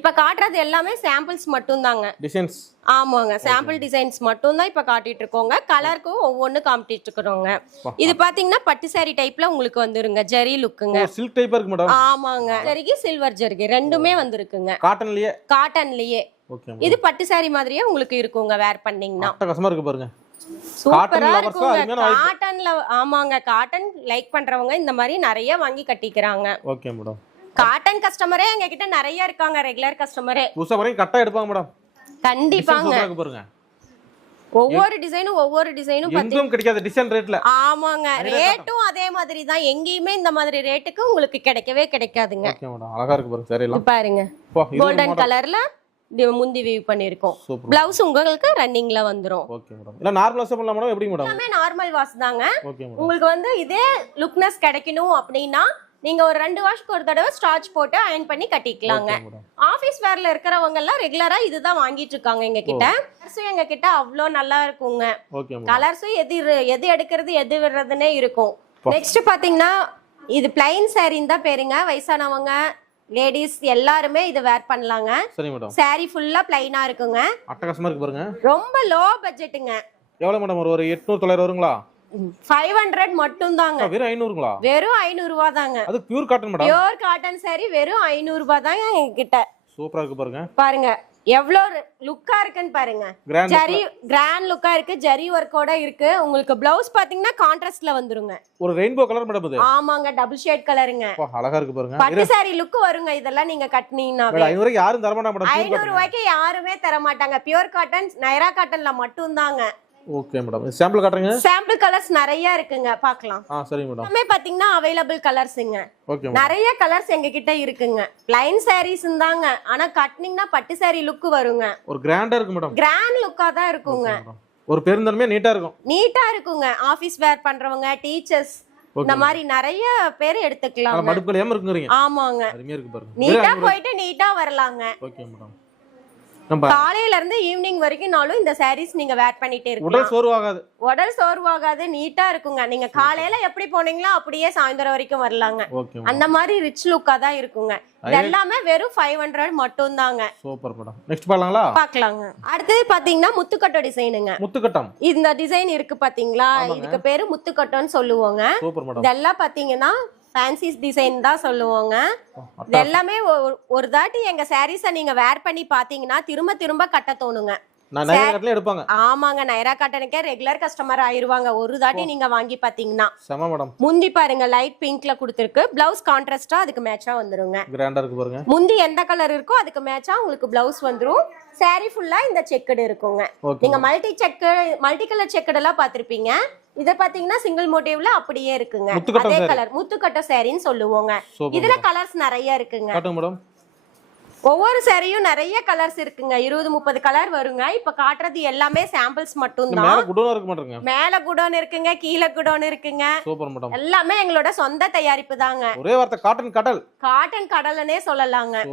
இப்ப காட்டுறது எல்லாமே சாம்பிள்ஸ் மட்டும் தாங்க. டிசைன்ஸ்? ஆமாங்க, சாம்பிள் டிசைன்ஸ் மட்டும் தான் இப்ப காட்டிட்டு இருக்கோங்க. கலருக்கும் ஒவ்வொன்னு காமிச்சிட்டு இருக்கோங்க. இது பாத்தீங்கன்னா பட்டு சாரி டைப்ல உங்களுக்கு வந்துருங்க. ஜெரி லுக்குங்க. சில்க் டைப் இருக்கு மேடம். ஆமாங்க, ஜெரிகி சில்வர் ஜெரிகி ரெண்டுமே வந்திருக்குங்க. காட்டன்லயே. ஓகே. இது பட்டு சாரி மாதிரியே உங்களுக்கு இருக்குங்க வேர் பண்ணீங்கன்னா. அட்டகாசமா இருக்கு பாருங்க. சூப்பரா இருக்குங்க. காட்டன்ல ஆமாங்க, காட்டன் லைக் பண்றவங்க இந்த மாதிரி நிறைய வாங்கி கட்டிக்கிறாங்க. Okay madam. காட்டன் கஸ்டமரே எங்க கிட்ட நிறைய இருக்காங்க, ரெகுலர் கஸ்டமரே. புதுசா வரைக்கும் கட்டா எடுப்பாங்க மேடம். கண்டிப்பாங்க. பாருங்க ஒவ்வொரு டிசைனும் எங்கேயும் கிடைக்காத டிசைன் ரேட்ல. ஆமாங்க, ரேட்டும் அதே மாதிரி தான். எங்கேயுமே இந்த மாதிரி ரேட்டுக்கு உங்களுக்கு கிடைக்கவே கிடைக்காதுங்க. Okay madam. அழகா இருக்கு பாருங்க சாரி எல்லாம். பாருங்க கோல்டன் கலர்ல முந்தி வீவ் பண்ணிருக்கோம். ப்ளவுஸ் உங்களுக்கு ரன்னிங்ல வந்துரும். Okay madam. இல்ல நார்மல் வாஷ் பண்ணலாம் மேடம்? எப்படி மேடம்? எல்லாமே நார்மல் வாஷ் தாங்க. Okay madam. உங்களுக்கு வந்து இதே லுக்னஸ் கிடைக்கணும் அப்படினா நீங்க ஒரு 2 வாஷ்க்கு ஒரு தடவை ஸ்டார்ச் போட்டு அயர்ன் பண்ணி கட்டிக்கலாங்க. ஆபீஸ் வேர்ல இருக்கிறவங்க எல்லாம் ரெகுலரா இதுதான் வாங்கிட்டு இருக்காங்க எங்க கிட்ட. கலர்ஸும் எங்க கிட்ட அவ்ளோ நல்லா இருக்குங்க. கலர்ஸும் எது எடுக்கிறது எது விடுறதுனே இருக்கும். நெக்ஸ்ட் பாத்தீங்கன்னா இது பிளைன் சாரின்னு தான் பேருங்க. வயசானவங்க லேடிஸ் எல்லாருமே இது வேர் பண்ணலாங்க. சரி மேடம். சாரி ஃபுல்லா பிளைனா இருக்குங்க. அட்டகாசமா இருக்கு பாருங்க. ரொம்ப லோ பட்ஜெட்டுங்க. எவ்வளவு மேடம்? ஒரு 800 900 வருங்களா? 500 மட்டும் தாங்க. வெறும் 500ங்களா? வெறும் 500 ரூபாய் தாங்க. அது pure cotton madam. Pure cotton sorry வெறும் 500 ரூபாய் தாங்க என்கிட்ட. சூப்பரா இருக்கு பாருங்க. பாருங்க எவ்வளவு லுக்கா இருக்குன்னு பாருங்க. ஜரி கிராண்ட் லுக்கா இருக்கு. ஜரி வர்க்கோட இருக்கு. உங்களுக்கு ப்ளவுஸ் பாத்தீங்கன்னா கான்ட்ராஸ்ட்ல வந்துருங்க. ஒரு ரெயின்போ கலர் மேடம் இது. ஆமாங்க, டபுள் ஷேட் கலருங்க. அழகா இருக்கு பாருங்க. பட்டு சாரி லுக் வருங்க இதெல்லாம் நீங்க கட்டினீங்கன்னா. 500 ரூபாய்க்கு யாரும் தர மாட்டாங்க மேடம். 500 ரூபாய்க்கு யாருமே தர மாட்டாங்க. பியூர் காட்டன் நைரா காட்டன்ல மட்டும் தாங்க. Okay madam. சாம்பிள் காட்டுங்க. சாம்பிள் கலர்ஸ் நிறைய இருக்குங்க, பார்க்கலாம். சரி மேடம். எல்லாமே பாத்தீங்கன்னா அவைலபிள் கலர்ஸ்ங்க. Okay madam. நிறைய கலர்ஸ் எங்க கிட்ட இருக்குங்க. ப்ளைன் சாரீஸ் தாங்க, ஆனா கட்டினீங்கன்னா பட்டு சாரி லுக் வருங்க. ஒரு கிராண்டா இருக்கு மேடம். கிராண்ட் லுக்கா தான் இருக்குங்க. ஒரு பெருந்தன்மையா நீட்டா இருக்கும். நீட்டா இருக்குங்க. ஆபீஸ் வேர் பண்றவங்க, டீச்சர்ஸ் இந்த மாதிரி நிறைய பேர் எடுத்துக்கலாம். மடுப்புலையாம இருக்குறீங்க. ஆமாங்க, அருமையா இருக்கு பாருங்க. நீட்டா போயிட்டு நீட்டா வரலாங்க. Okay madam. காலையில இருந்து ஈவினிங் வரைக்கும்னாலும் இந்த சாரீஸ் நீங்க வேர் பண்ணிட்டே இருக்கலாம். உடல் சோர்வாகாது, நீட்டா இருக்குங்க. நீங்க காலையில எப்படி போனீங்களோ அப்படியே சாயந்தரம் வரைக்கும் வரலாங்க. அந்த மாதிரி ரிச் லுக்கா தான் இருக்குங்க. இதெல்லாமே வெறும் 500 மட்டும் தாங்க. Super madam. நெக்ஸ்ட் பார்க்கலாங்க. அடுத்து பாத்தீங்கன்னா முத்துக்கட்டோ டிசைனுங்க. முத்துக்கட்டம். இந்த டிசைன் இருக்கு பாத்தீங்களா, இதுக்கு பேரு முத்துக்கட்டோன்னு சொல்லுவாங்க. இதெல்லாம் பாத்தீங்கன்னா ஃபேன்சி டிசைன் தான் சொல்லுவாங்க. இது எல்லாமே ஒரு தாட்டி எங்க சாரீஸை நீங்க வேர் பண்ணி பாத்தீங்கன்னா திரும்ப திரும்ப கட்ட தோணுங்க. ஆமாங்க, நைரா காட்டனுக்கே ரெகுலர் கஸ்டமர் ஆயிருவாங்க ஒரு தாட்டி நீங்க வாங்கி பாத்தீங்கன்னா. முந்தி பாருங்க லைட் பிங்க்ல கொடுத்திருக்கு. பிளவுஸ் கான்ட்ராஸ்டா அதுக்கு மேட்சா வந்துருங்க. முந்தி எந்த கலர் இருக்கோ அதுக்கு மேட்சா உங்களுக்கு பிளவுஸ் வந்துரும். சாரி ஃபுல்லா இந்த செக்குடு இருக்குங்க. நீங்க மல்டி கலர் செக்குடு எல்லாம் பாத்திருப்பீங்க. இத பாத்தீங்கன்னா சிங்கிள் மோட்டிவ்ல அப்படியே இருக்குங்க. அதே கலர் முத்துக்கட்ட சாரின்னு சொல்லுவாங்க. இதுல கலர்ஸ் நிறைய இருக்குங்க. ஒவ்வொரு சாரியும் நிறைய கலர்ஸ் இருக்குங்க. 20-30 கலர் வருங்க. இப்ப காட்டுறது எல்லாமே சாம்பிள்ஸ் மட்டும் தான். மேல குடோன் இருக்குங்க, கீழ குடோன் இருக்குங்க. எல்லாமே எங்களோட சொந்த தயாரிப்பு தாங்க. ஒரே வார்த்தை காட்டன் கடல். காட்டன் கடல்னே சொல்லலாங்க.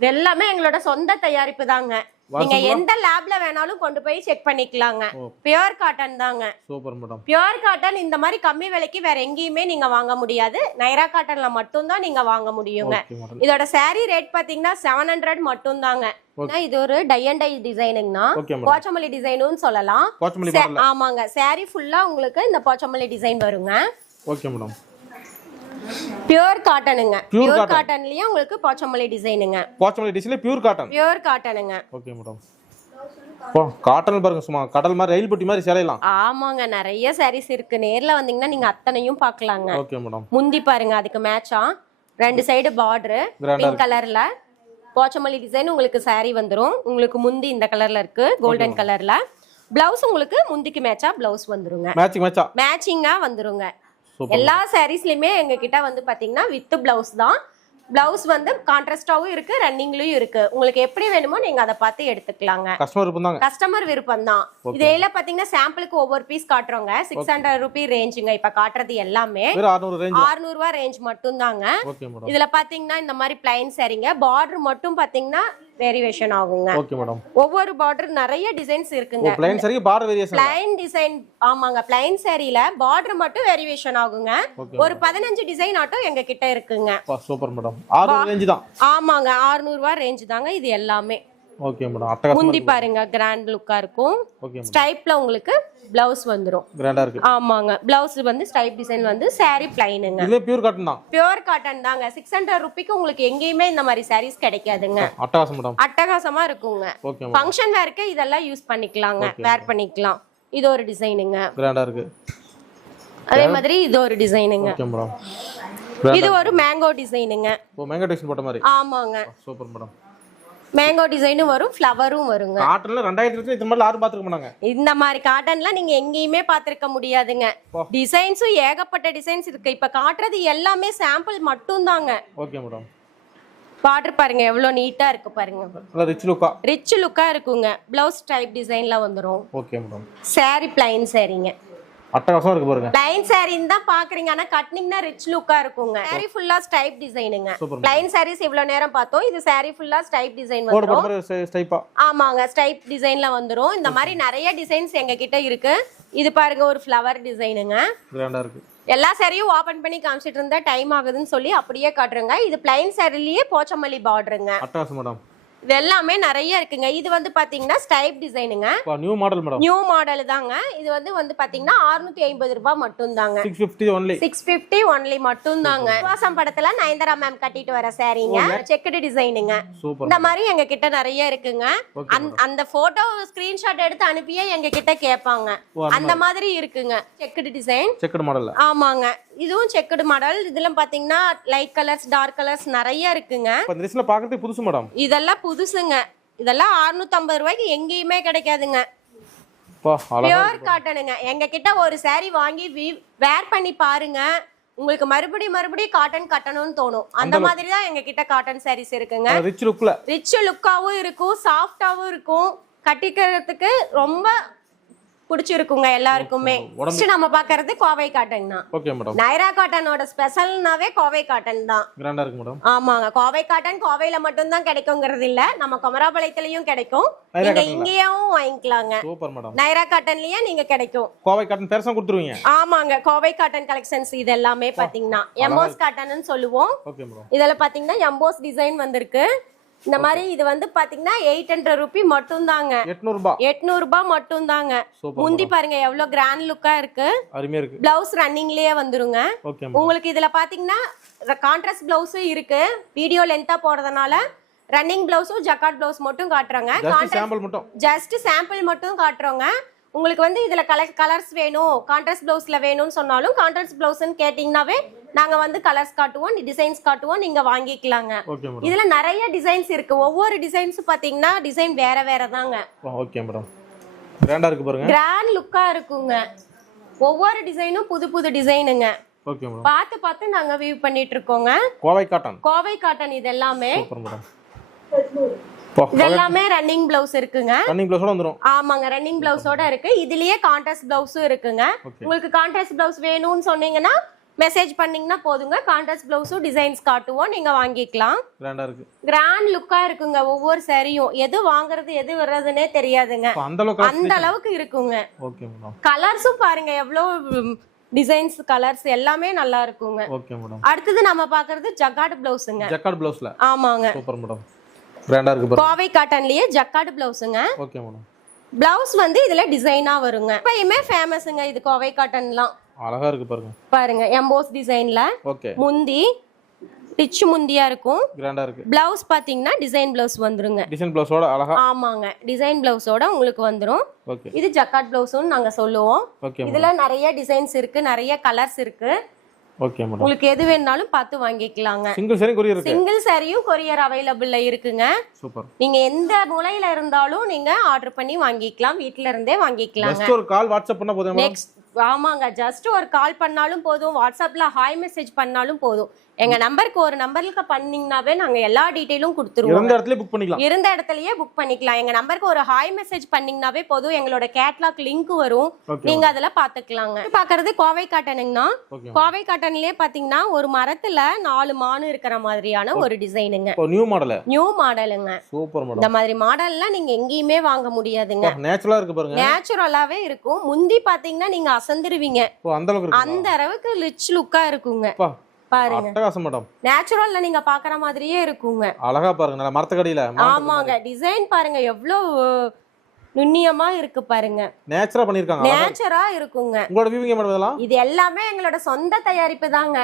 எல்லாமே எங்களோட சொந்த தயாரிப்பு தாங்க. நீங்க எந்த லேப்ல வேணாலும் கொண்டு போய் செக் பண்ணிக்கலாங்க. பியூர் காட்டன் தாங்க. Super madam. பியூர் காட்டன் இந்த மாதிரி கம்மி விலைக்கு வேற எங்கேயுமே நீங்க வாங்க முடியாது. நைரா காட்டன்ல மட்டும் தான் நீங்க வாங்க முடியுங்க. இதோட சாரி ரேட் பாத்தீங்கன்னா 700 மட்டும் தாங்க. இது ஒரு டை அண்ட் டை டிசைனுங்கனா போச்சமல்லி டிசைனுன்னு சொல்லலாம். ஆமாங்க, சாரி ஃபுல்லா உங்களுக்கு இந்த போச்சமல்லி டிசைன் வருங்க. Okay madam. பியூர் காட்டனுங்க. பியூர் காட்டன்லயே உங்களுக்கு போச்சமல்லி டிசைனுங்க. போச்சமல்லி டிசைன்ல பியூர் காட்டன். பியூர் காட்டனுங்க. Okay madam. காட்டன் பாருங்க, சும்மா கடல் மாதிரி ரயில் பெட்டி மாதிரி சேலைலாம். ஆமாங்க, நிறைய சாரீஸ் இருக்கு. நேர்ல வந்தீங்கன்னா நீங்க அத்தனையும் பார்க்கலாங்க. Okay madam. முந்தி பாருங்க, அதுக்கு மேட்சா 2 சைடு பார்டர் பிங்க் கலர்ல போச்சமல்லி டிசைன் உங்களுக்கு சாரி வந்துரும். உங்களுக்கு முந்தி இந்த கலர்ல இருக்கு, கோல்டன் கலர்ல. பிளவுஸ் உங்களுக்கு முந்திக்கு மேட்சா பிளவுஸ் வந்துருங்க. மேட்சிங்கா வந்துருங்க. எல்லா சாரீஸ்லயுமே எங்க கிட்ட வந்து பாத்தீங்கன்னா வித் பிளவுஸ் தான். பிளவுஸ் வந்து கான்ட்ராஸ்டாவும் இருக்கு, ரன்னிங்லயும் இருக்கு. உங்களுக்கு எப்படி வேணுமோ நீங்க அதை பார்த்து எடுத்துக்கலாங்க. கஸ்டமர் விருப்பம் தான். இதெல்லாம் பாத்தீங்கன்னா சாம்பிளுக்கு ஒவ்வொரு பீஸ் காட்டுறோங்க. 600 ரூபி ரேஞ்சுங்க. இப்ப காட்டுறது எல்லாமே 600 ரூபாய் ரேஞ்ச் மட்டும் தாங்க. இதுல பாத்தீங்கன்னா இந்த மாதிரி பிளைன் சாரீங்க. பார்டர் மட்டும் பாத்தீங்கன்னா வேரியேஷன் ஆகுங்க. ஒவ்வொரு பார்டர் நிறைய டிசைன்ஸ் இருக்குங்க. பிளைன் டிசைன் ஆமாங்க. பிளைன் சாரியில பார்டர் மட்டும் வேரியேஷன் ஆகுங்க. ஒரு 15 டிசைன் ஆட்டும் எங்க கிட்ட இருக்குங்க. Super madam. 600 ரேஞ்ச் தான். ஆமாங்க 600 ரூபாய் ரேஞ்ச் தாங்க இது எல்லாமே. Okay madam. அட்டகாசமா முந்தி பாருங்க கிராண்ட் லுக்கா இருக்கும். ஸ்டைப்ல உங்களுக்கு பிளவுஸ் வந்துரும். கிராண்டா இருக்கு. ஆமாங்க. பிளவுஸ் வந்து ஸ்டைப் டிசைன் வந்து saree பிளைனுங்க. இது பியூர் காட்டன் தான். பியூர் காட்டன் தாங்க. 600 ரூபாய்க்கு உங்களுக்கு எங்கேயுமே இந்த மாதிரி sarees கிடைக்காதுங்க. அட்டகாசம் மேடம். அட்டகாசமா இருக்குங்க. ஃபங்க்ஷன் வேர்க்கு இதெல்லாம் யூஸ் பண்ணிக்கலாங்க. வேர் பண்ணிக்கலாம். இது ஒரு டிசைனுங்க. கிராண்டா இருக்கு. அதே மாதிரி இது ஒரு டிசைனுங்க. Okay madam. இது ஒரு மேங்கோ டிசைனுங்க. மேங்கோ டிசைன் போட்ட மாதிரி. ஆமாங்க. Super madam. மேங்கோ டிசைனும் வரும், ஃப்ளவரும் வருங்க. காட்டன்ல 2000 இந்த மாதிரி யாரும் பாத்துக்க மாட்டாங்க. இந்த மாதிரி காட்டன்ல நீங்க எங்கேயுமே பாத்துக்க முடியாதுங்க. டிசைன்ஸும் ஏகப்பட்ட டிசைன்ஸ் இருக்கு. இப்ப காட்டுறது எல்லாமே சாம்பிள் மட்டும் தாங்க. Okay madam. பார்டர் பாருங்க எவ்வளவு நீட்டா இருக்கு பாருங்க. நல்ல ரிச் லுக்கா இருக்குங்க. பிளவுஸ் டைப் டிசைன்ல வந்துரும். Okay madam. saree பிளைன் சாரீங்க. அட்டகாசமா இருக்கு பாருங்க. பிளைன் சாரீ தான் பாக்குறீங்க. ஆனா கட்னிங்னா ரிச் லுக்கா இருக்குங்க. saree ஃபுல்லா ஸ்டைப் டிசைனுங்க. பிளைன் sarees இவ்வளவு நேரம் பார்த்தோம். இது saree ஃபுல்லா ஸ்டைப் டிசைன் வந்துரும். ஆமாங்க ஸ்டைப் டிசைன்ல வந்துரும். இந்த மாதிரி நிறைய டிசைன்ஸ் எங்க கிட்ட இருக்கு. இது பாருங்க ஒரு ஃப்ளவர் டிசைனுங்க. கிராண்டா இருக்கு. எல்லா சாரியும் ஓபன் பண்ணி காமிச்சிட்டு இருந்தா டைம் ஆகுதுன்னு சொல்லி அப்படியே காட்டுறேங்க. இது பிளைன் சாரிலேயே போச்சமல்லி பார்டருங்க. அட்டகாசம் மேடம். இது எல்லாமே நிறைய இருக்குங்க. இது வந்து பாத்தீங்கன்னா ஸ்டைப் டிசைனுங்க. New model madam. New model தாங்க. இது வந்து பாத்தீங்கன்னா 650 ரூபாய் மட்டும் தாங்க. 650 ஒன்லி மட்டும் தாங்க. வாசம் படத்துல நயன்தாரா மேம் கட்டிட்டு வர சாரீங்க. செக்குடு டிசைனுங்க. இந்த மாதிரி எங்க கிட்ட நிறைய இருக்குங்க. அந்த போட்டோ ஸ்கிரீன்ஷாட் எடுத்து அனுப்பியே எங்க கிட்ட கேட்பாங்க. அந்த மாதிரி இருக்குங்க. Checked design. Checked model. ஆமாங்க. இதுவும் செக்குடு மாடல். இதுல பாத்தீங்கன்னா லைட் கலர்ஸ் டார்க் கலர்ஸ் நிறைய இருக்குங்க. இந்த லிஸ்ட்ல பாக்குறது புதுசு மேடம். இதெல்லாம் புதுசுங்க. இதெல்லாம் 650 ரூபாய்க்கு எங்கேயுமே கிடைக்காதுங்க. பியூர் காட்டனுங்க. எங்க கிட்ட ஒரு saree வாங்கி வேர் பண்ணி பாருங்க. உங்களுக்கு மறுபடியும் காட்டன் கட்டணும்னு தோணும். அந்த மாதிரி தான் எங்க கிட்ட காட்டன் sarees இருக்குங்க. ரிச் லுக்காவும் இருக்கும், சாஃப்டாவும் இருக்கும். கட்டிக்கிறதுக்கு ரொம்ப பிடிச்சிருக்குங்க எல்லாருக்குமே. நம்ம பாக்குறது கோவை காட்டன் தான். Okay madam. நைரா காட்டனோட ஸ்பெஷல்னாவே கோவை காட்டன் தான். கிராண்டா இருக்கு மேடம். ஆமாங்க. கோவை காட்டன் கோவையில மட்டும் தான் கிடைக்குங்கிறது இல்ல. நம்ம குமராபாளையத்திலயும் கிடைக்கும். நீங்க இங்கேயும் வாங்கிக்கலாங்க. Super madam. நைரா காட்டன்லயே நீங்க கிடைக்கும். கோவை காட்டன் பெருசா கொடுத்துருவீங்க. ஆமாங்க. கோவை காட்டன் கலெக்ஷன்ஸ் இது எல்லாமே பாத்தீங்கன்னா எம்போஸ் காட்டன்னு சொல்லுவோம். Okay madam. இதெல்லாம் பாத்தீங்கன்னா எம்போஸ் டிசைன் வந்திருக்கு. இந்த மாதிரி இது வந்து பாத்தீங்கன்னா 800 ரூபி மட்டும் தாங்க. 800 ரூபாய் மட்டும் தாங்க. முந்தி பாருங்க எவ்வளவு கிராண்ட் லுக்கா இருக்கு. அருமையா இருக்கு. பிளவுஸ் ரன்னிங்லயே வந்துருங்க. உங்களுக்கு இதுல பாத்தீங்கன்னா கான்ட்ராஸ்ட் பிளவுஸ் இருக்கு. வீடியோ லென்த்தா போறதுனால ரன்னிங் பிளவுஸும் ஜக்கார்ட் பிளவுஸ் மட்டும் காட்டுறாங்க. ஜஸ்ட் சாம்பிள் மட்டும் காட்டுறோங்க. உங்களுக்கு வந்து இதுல கலர்ஸ் வேணும், கான்ட்ராஸ்ட் பிளவுஸ்ல வேணும்னு சொன்னாலும் கான்ட்ராஸ்ட் பிளவுஸ்ன்னு கேட்டீங்கன்னாவே நாங்க வந்து கலர்ஸ் காட்டுவோம், டிசைன்ஸ் காட்டுவோம், நீங்க வாங்கிக்கலாங்க. இதுல நிறைய டிசைன்ஸ் இருக்கு. ஒவ்வொரு டிசைன்ஸும் பாத்தீங்கன்னா டிசைன் வேற தாங்க. Okay madam. கிராண்டா இருக்கு பாருங்க. கிராண்ட் லுக்கா இருக்குங்க. ஒவ்வொரு டிசைனும் புது டிசைனுங்க. Okay madam. பார்த்து நாங்க வியூ பண்ணிட்டு இருக்கோங்க. கோவை காட்டன் இது எல்லாமே. Super madam. இதெல்லாமே ரன்னிங் பிளவுஸ் இருக்குங்க. ரன்னிங் பிளவுஸோட வந்துரும். ஆமாங்க. ரன்னிங் பிளவுஸோட இருக்கு. இதுலயே கான்ட்ராஸ்ட் பிளவுஸும் இருக்குங்க. உங்களுக்கு கான்ட்ராஸ்ட் பிளவுஸ் வேணும்னு சொன்னீங்கன்னா மெசேஜ் பண்ணீங்கன்னா போதுங்க. கான்ட்ராஸ்ட் பிளவுஸும் டிசைன்ஸ் காட்டுவோம், நீங்க வாங்கிக்கலாம். கிராண்டா இருக்கு. கிராண்ட் லுக்கா இருக்குங்க. ஒவ்வொரு சாரியும் எது வாங்குறது எது வர்றதுனே தெரியாதுங்க. அந்த அளவுக்கு இருக்குங்க. Okay madam. கலர்ஸும் பாருங்க எவ்வளவு டிசைன்ஸ் கலர்ஸ் எல்லாமே நல்லா இருக்குங்க. Okay madam. அடுத்து நம்ம பாக்குறது ஜக்கார்ட் பிளவுஸ்ங்க. ஜக்கார்ட் பிளவுஸ்ல. ஆமாங்க. Super madam. கிராண்டா இருக்கு பாருங்க. கோவை காட்டன்லயே ஜக்கார்ட் பிளவுஸ்ங்க. Okay madam. பிளவுஸ் வந்து இதுல டிசைனா வருங்க. எப்பயுமே ஃபேமஸ்ங்க இது கோவை காட்டன்லாம். அழகா இருக்கு பாருங்க. பாருங்க எம்போஸ் டிசைன்ல. ஓகே. முந்தி ரிச் முந்தியா இருக்கும். கிராண்டா இருக்கு. பிளவுஸ் பாத்தீங்கன்னா டிசைன் பிளவுஸ் வந்துருங்க. டிசைன் பிளவுஸோட அழகா. ஆமாங்க. டிசைன் பிளவுஸோட உங்களுக்கு வந்துரும். ஓகே. இது ஜக்கார்ட் பிளவுஸ்னு நாங்க சொல்லுவோம். ஓகே. இதுல நிறைய டிசைன்ஸ் இருக்கு, நிறைய கலர்ஸ் இருக்கு. Okay madam. உங்களுக்கு எது வேணாலும் பார்த்து வாங்கிக்கலாங்க. சிங்கிள் சாரி கொரியர் இருக்கு. சிங்கிள் சாரியும் கொரியர் அவைலபிள்ல இருக்குங்க. சூப்பர். நீங்க எந்த மூலையில இருந்தாலும் நீங்க ஆர்டர் பண்ணி வாங்கிக்கலாம். வீட்ல இருந்தே வாங்கிக்கலாங்க. ஜஸ்ட் ஒரு கால் வாட்ஸ்அப் பண்ணா போதுமா? ஆமாங்க, ஜஸ்ட் ஒரு கால் பண்ணாலும் போதும், வாட்ஸ்அப்ல ஹாய் மெசேஜ் பண்ணாலும் போதும். எங்க நம்பருக்கு ஒரு நம்பருக்கு பண்ணீங்கனாவே நாங்க எல்லா டீடைலும் கொடுத்துருவோம். இருந்த இடத்துலயே புக் பண்ணிக்கலாம். இருந்த இடத்துலயே புக் பண்ணிக்கலாம். எங்க நம்பருக்கு ஒரு ஹாய் மெசேஜ் பண்ணீங்கனாவே போதும், எங்களோட கேட்லாக் லிங்க் வரும், நீங்க அதல பாத்துக்கலாங்க. பாக்குறது கோவை காட்டனுங்கண்ணா. கோவை காட்டன்லயே பாத்தீங்கன்னா ஒரு மரத்துல 4 மானு இருக்கிற மாதிரியான ஒரு டிசைனுங்க. New model. நியூ மாடலுங்க. Super model. இந்த மாதிரி மாடல்லாம் நீங்க எங்கேயுமே வாங்க முடியாதுங்க. நேச்சுரலா இருக்கு பாருங்க. நேச்சுரலாவே இருக்கும். முந்தி பாத்தீங்கன்னா நீங்க அசந்துருவீங்க. அந்த அளவுக்கு ரிச் லுக்கா இருக்குங்க. பாருங்க, அட்டகாசம் மேடம். நேச்சுரல்ல நீங்க பாக்குற மாதிரியே இருக்குங்க. அழகா பாருங்க, நல்ல மரத்தக்கடியில. ஆமாங்க, டிசைன் பாருங்க எவ்வளவு நுண்ணியமா இருக்கு பாருங்க. நேச்சுரலா பண்ணிருக்காங்க. நேச்சுரலா இருக்குங்க. உங்களோட வியூவிங் மேடம் இதெல்லாம்? இது எல்லாமே எங்களோட சொந்த தயாரிப்பு தாங்க.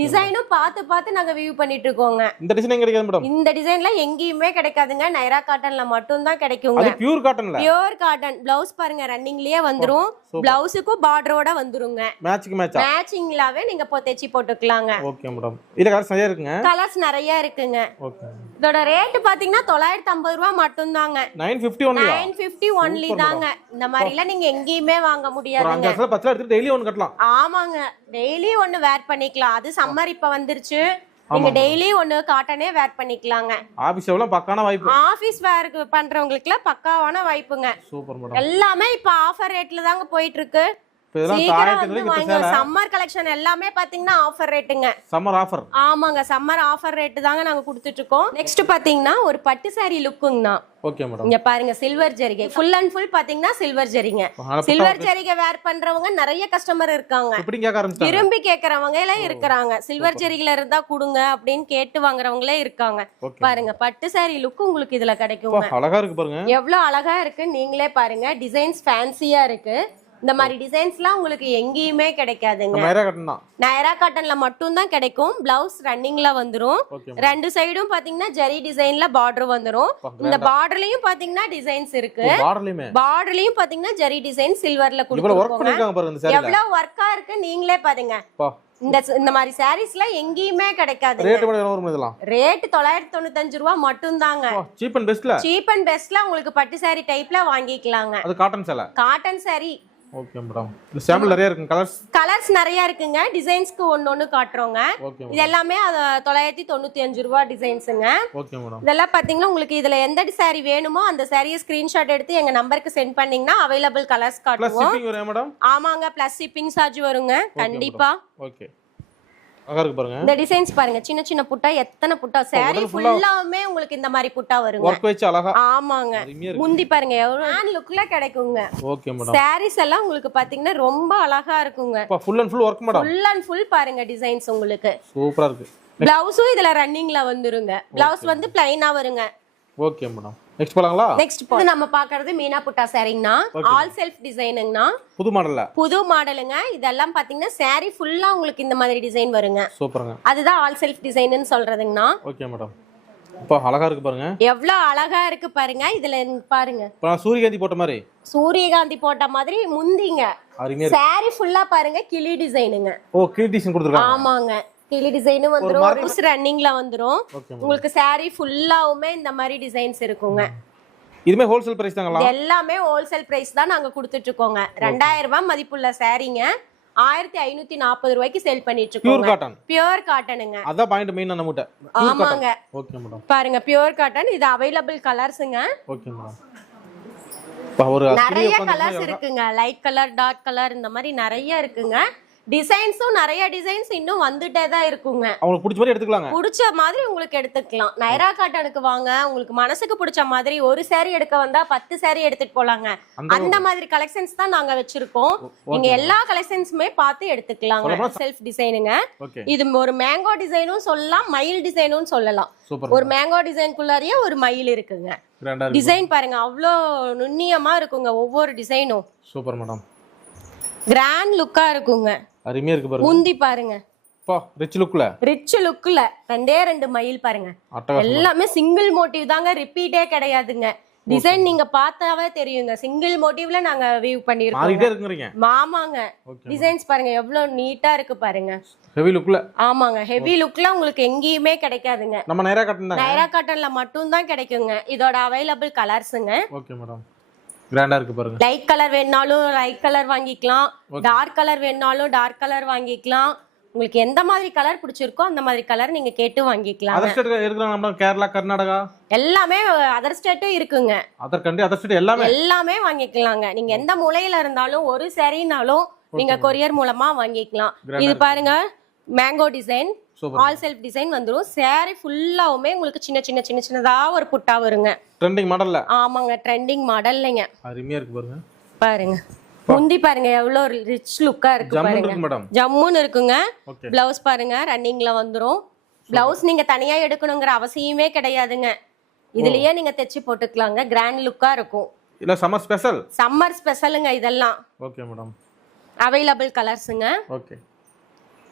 டிசைனும் பார்த்து நாங்க வியூ பண்ணிட்டு இருக்கோங்க. இந்த டிசைன் எங்க கிடைக்காது மேடம்? இந்த டிசைன்ல எங்கேயுமே கிடைக்காதுங்க. நைரா காட்டன்ல மட்டும் தான் கிடைக்குங்க. அது பியூர் காட்டன்ல. Pure cotton. ப்ளவுஸ் பாருங்க ரன்னிங்லயே வந்துரும். ப்ளவுஸுக்கு பார்டரோட வந்துருங்க. மேட்சிங்லாவே நீங்க தேச்சி போட்டுக்கலாங்க. Okay madam. இதுல கலர்ஸ் நிறைய இருக்குங்க. கலர்ஸ் நிறைய இருக்குங்க. ஓகே. இதோட ரேட் பாத்தீங்கன்னா 950 ரூபாய் மட்டும் தாங்க. 950 only. 950 only தாங்க. இந்த மாதிரில நீங்க எங்கேயுமே வாங்க முடியாதுங்க. 5 10 எடுத்து டெய்லி ஒன்னு கட்டலாம். ஆமாங்க, டெய்லி ஒன்னு வேர் பண்ணிக்கலாம். அது சம்மர் இப்ப வந்துருச்சு. நீங்க டெய்லி ஒன்னு காட்டனே வேர் பண்ணிக்கலாங்க. ஆபீஸ் எவ்வளவு பக்கான வாய்ப்பு. ஆபீஸ் வேர் பண்றவங்களுக்கு பக்காவான வாய்ப்புங்க. Super madam. எல்லாமே இப்ப ஆஃபர் ரேட்ல தாங்க போயிட்டு இருக்கு. சம்மர் கலெக்ஷன் எல்லாமே பாத்தீங்கன்னா ஆஃபர் ரேட்டுங்க. Summer offer. ஆமாங்க, சம்மர் ஆஃபர் ரேட் தாங்க நாங்க கொடுத்துட்டு இருக்கோம். நெக்ஸ்ட் பாத்தீங்கன்னா ஒரு பட்டு சாரி லுக்குங்கண்ணா. Okay madam. இங்க பாருங்க, சில்வர் ஜரிகை ஃபுல் அண்ட் ஃபுல் பாத்தீங்கன்னா சில்வர் ஜரிகை. சில்வர் ஜரிகை வேர் பண்றவங்க நிறைய கஸ்டமர் இருக்காங்க. விரும்பி கேக்குறவங்க எல்லாம் இருக்காங்க. சில்வர் ஜரிகைல இருந்தா கொடுங்க அப்படின்னு கேட்டு வாங்குறவங்களே இருக்காங்க. பாருங்க, பட்டு சாரி லுக் உங்களுக்கு இதுல கிடைக்கும். அழகா இருக்கு பாருங்க. எவ்வளவு அழகா இருக்கு நீங்களே பாருங்க. டிசைன்ஸ் ஃபேன்சியா இருக்கு. இந்த மாதிரி டிசைன்ஸ்லாம் உங்களுக்கு எங்கேயுமே கிடைக்காதுங்க. நைரா காட்டன்ல மட்டும் தான் கிடைக்கும். பிளவுஸ் ரன்னிங்ல வந்துரும். ரெண்டு சைடும் பாத்தீங்கன்னா ஜரி டிசைன்ல பார்டர் வந்துரும். இந்த பார்டர்லயும் பாத்தீங்கன்னா டிசைன்ஸ் இருக்கு. பார்டர்லயும் பாத்தீங்கன்னா ஜரி டிசைன் சில்வர்ல கொடுத்திருக்காங்க. எவ்வளவு வர்க்கா இருக்கு நீங்களே பாருங்க. இந்த மாதிரி சாரீஸ்ல எங்கேயுமே கிடைக்காது. ரேட் 995 ரூபாய் மட்டும் தாங்க. சீப் அண்ட் பெஸ்ட்ல உங்களுக்கு பட்டு சாரி டைப்ல வாங்கிக்கலாங்க. அது காட்டன் சாரி. Okay madam. இந்த சாம்பிள் நிறைய இருக்கு. கலர்ஸ் நிறைய இருக்குங்க. டிசைன்ஸ்க்கு ஒன்னு காட்றோங்க. இது எல்லாமே 995 ரூபாய் டிசைன்ஸ்ங்க. Okay madam. இதெல்லாம் பாத்தீங்கன்னா உங்களுக்கு இதுல எந்த சாரி வேணுமோ அந்த சாரியை ஸ்கிரீன்ஷாட் எடுத்து எங்க நம்பருக்கு சென்ட் பண்ணீங்கன்னா அவைலபிள் கலர்ஸ் காட்டுவோம். ப்ளஸ் ஷிப்பிங் வரும் மேடம்? ஆமாங்க, ப்ளஸ் ஷிப்பிங் சார்ஜ் வருங்க கண்டிப்பா. ஓகே. அழகா இருக்கு பாருங்க. இந்த டிசைன்ஸ் பாருங்க, சின்ன சின்ன புட்டா, எத்தனை புட்டா. சாரி ஃபுல்லாமே உங்களுக்கு இந்த மாதிரி புட்டா வருங்க. வர்க் வெச்சு அழகா. ஆமாங்க. முந்தி பாருங்க எவ்வளவு ஹேண்ட் லுக்ல கிடைக்குங்க. Okay madam. சாரீஸ் எல்லாம் உங்களுக்கு பாத்தீங்கன்னா ரொம்ப அழகா இருக்குங்க. Full and full work madam. Full and full பாருங்க டிசைன்ஸ் உங்களுக்கு. சூப்பரா இருக்கு. பிளவுஸும் இதுல ரன்னிங்ல வந்துருங்க. பிளவுஸ் வந்து ப்ளைனா வருங்க. Okay madam. நெக்ஸ்ட் போலாங்களா? நெக்ஸ்ட் நம்ம பாக்குறது மீனா புட்டா சாரிங்கனா. All self டிசைனுங்கனா. புது மாடலுங்க. இதெல்லாம் பாத்தீங்கன்னா சாரி ஃபுல்லா உங்களுக்கு இந்த மாதிரி டிசைன் வருங்க. சூப்பர்ங்க. அதுதான் ஆல் செல்ஃப் டிசைன்னு சொல்றதுங்கனா. Okay madam. அப்பா அழகா இருக்கு பாருங்க. எவ்வளவு அழகா இருக்கு பாருங்க. இதுல பாருங்க. சூரியகாந்தி போட்ட மாதிரி. சூரியகாந்தி போட்ட மாதிரி முந்திங்க. சாரி ஃபுல்லா பாருங்க கிளி டிசைனுங்க. ஓ, கிளி டிசைன் கொடுத்திருக்காங்க. ஆமாங்க, கிளி டிசைன் வந்துரும். ரன்னிங்ல வந்துரும். உங்களுக்கு சாரி ஃபுல்லாவுமே இந்த மாதிரி டிசைன்ஸ் இருக்குங்க. இதுமே ஹோல்சேல் பிரைஸ் தாங்களா? எல்லாமே ஹோல்சேல் பிரைஸ் தான் நாங்க கொடுத்துட்டு இருக்கோங்க. 2000 ரூபாய் மதிப்புள்ள சாரிங்க 1540 ரூபாய்க்கு சேல் பண்ணிட்டு இருக்கோம். பியூர் காட்டனுங்க. அதான் பாயிண்ட் மெயின் நம்மட்ட. ஆமாங்க. Okay madam. பாருங்க, பியூர் காட்டன். இது அவைலபிள் கலர்ஸ்ங்க. Okay madam. நிறைய கலர்ஸ் இருக்குங்க. லைட் கலர், டார்க் கலர், இந்த மாதிரி நிறைய இருக்குங்க. டிசைன்ஸும் நிறைய டிசைன்ஸ் இன்னும் வந்துட்டே தான் இருக்குங்க. உங்களுக்கு பிடிச்ச மாதிரி எடுத்துக்கலாங்க. பிடிச்ச மாதிரி உங்களுக்கு எடுத்துக்கலாம். நைரா காட்டனுக்கு வாங்க. உங்களுக்கு மனசுக்கு பிடிச்ச மாதிரி ஒரு சாரி எடுக்க வந்தா 10 சாரி எடுத்துட்டு போலாங்க. அந்த மாதிரி கலெக்ஷன்ஸ் தான் நாங்க வச்சிருக்கோம். நீங்க எல்லா கலெக்ஷன்ஸுமே பார்த்து எடுத்துக்கலாங்க. செல்ஃப் டிசைனுங்க. இது ஒரு மேங்கோ டிசைனும் சொல்லலாம், மயில் டிசைனும் சொல்லலாம். ஒரு மேங்கோ டிசைனுக்குள்ளாரியே ஒரு மயில் இருக்குங்க. டிசைன் பாருங்க, அவ்வளோ நுண்ணியமா இருக்குங்க ஒவ்வொரு டிசைனும். Super madam. கிராண்ட் லுக்கா இருக்குங்க. அருமையா இருக்கு பாருங்க. முந்தி பாருங்க. ரிச் லுக்ல ரெண்டு மயில் பாருங்க. எல்லாமே சிங்கிள் மோட்டிவ் தாங்க, ரிப்பீட்டே கிடையாதுங்க. டிசைன் நீங்க பார்த்தாவே தெரியுங்க. சிங்கிள் மோட்டிவ்ல நாங்க வியூ பண்ணிருக்கோம். ஆமாங்க. டிசைன்ஸ் பாருங்க எவ்வளவு நீட்டா இருக்கு பாருங்க. ஹெவி லுக்ல. ஆமாங்க, ஹெவி லுக்ல உங்களுக்கு எங்கேயுமே கிடைக்காதுங்க. நம்ம நைரா காட்டன்ல மட்டும் தான் கிடைக்குங்க. இதோட அவைலபிள் கலர்ஸ்ங்க. Okay madam. கிராண்டா இருக்கு பாருங்க. லைட் கலர் வேணாலும் லைட் கலர் வாங்கிக்கலாம், டார்க் கலர் வேணாலும் டார்க் கலர் வாங்கிக்கலாம். உங்களுக்கு எந்த மாதிரி கலர் பிடிச்சிருக்கோ அந்த மாதிரி கலர் நீங்க கேட்டு வாங்கிக்கலாம். அதர் ஸ்டேட் இருக்குறாங்க நம்ம கேரளா, கர்நாடகா எல்லாமே அதர் ஸ்டேட்டும் இருக்குங்க. அதர் கண்ட்ரி, அதர் ஸ்டேட் எல்லாமே வாங்கிக்கலாங்க. நீங்க எந்த மூலையில இருந்தாலும் ஒரு சாரினாலும் நீங்க கொரியர் மூலமா வாங்கிக்கலாம். இது பாருங்க mango design, all self design வந்துரும். சாரி ஃபுல்லாவுமே உங்களுக்கு சின்ன சின்ன சின்ன சின்னதா ஒரு புட்டா வருங்க. ட்ரெண்டிங் மாடல்ல. ஆமாங்க, ட்ரெண்டிங் மாடல்லைங்க. அருமையா இருக்கு பாருங்க. பாருங்க முந்தி பாருங்க எவ்வளவு ரிச் லுக்கா இருக்கு பாருங்க. ஜம்முன்னு இருக்குங்க. பிளவுஸ் பாருங்க ரன்னிங்ல வந்துரும். பிளவுஸ் நீங்க தனியா எடுக்கணுங்கிற அவசியமே கிடையாதுங்க. இதுலயே நீங்க தைச்சு போட்டுக்கலாங்க. கிராண்ட் லுக்கா இருக்கும். இல்ல சம்மர் ஸ்பெஷல். சம்மர் ஸ்பெஷலுங்க இதெல்லாம். Okay madam. அவைலபிள் கலர்ஸ்ங்க. ஓகே.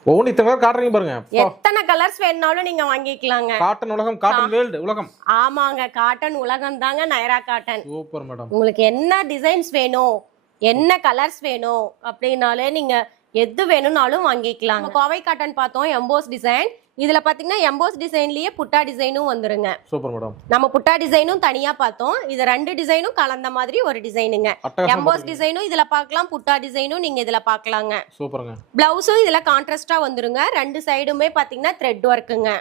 ஒவ்வொரு இத்தனை கலர் காட்டுறீங்க பாருங்க. எத்தனை கலர்ஸ் வேணாலும் நீங்க வாங்கிக்கலாங்க. காட்டன் உலகம், காட்டன் வேர்ல்ட் உலகம். ஆமாங்க, காட்டன் உலகம் தாங்க நைரா காட்டன். Super madam. உங்களுக்கு என்ன டிசைன்ஸ் வேணும், என்ன கலர்ஸ் வேணும் அப்படின்னாலே நீங்க எது வேணும்னாலும் வாங்கிக்கலாம். கோவை காட்டன் பார்த்தோம், எம்போஸ் டிசைன். இதுல பாத்தீங்கன்னா எம்போஸ் டிசைன்லயே புட்டா டிசைனும் வந்துருங்க. Super madam. நம்ம புட்டா டிசைனும் தனியா பார்த்தோம். இது ரெண்டு டிசைனும் கலந்த மாதிரி ஒரு டிசைனுங்க. எம்போஸ் டிசைனும் இதுல பார்க்கலாம், புட்டா டிசைனும் நீங்க இதுல பார்க்கலாங்க. சூப்பர்ங்க. பிளவுஸும் இதுல கான்ட்ராஸ்டா வந்துருங்க. ரெண்டு சைடுமே பாத்தீங்கன்னா த்ரெட் ஒர்க்குங்க.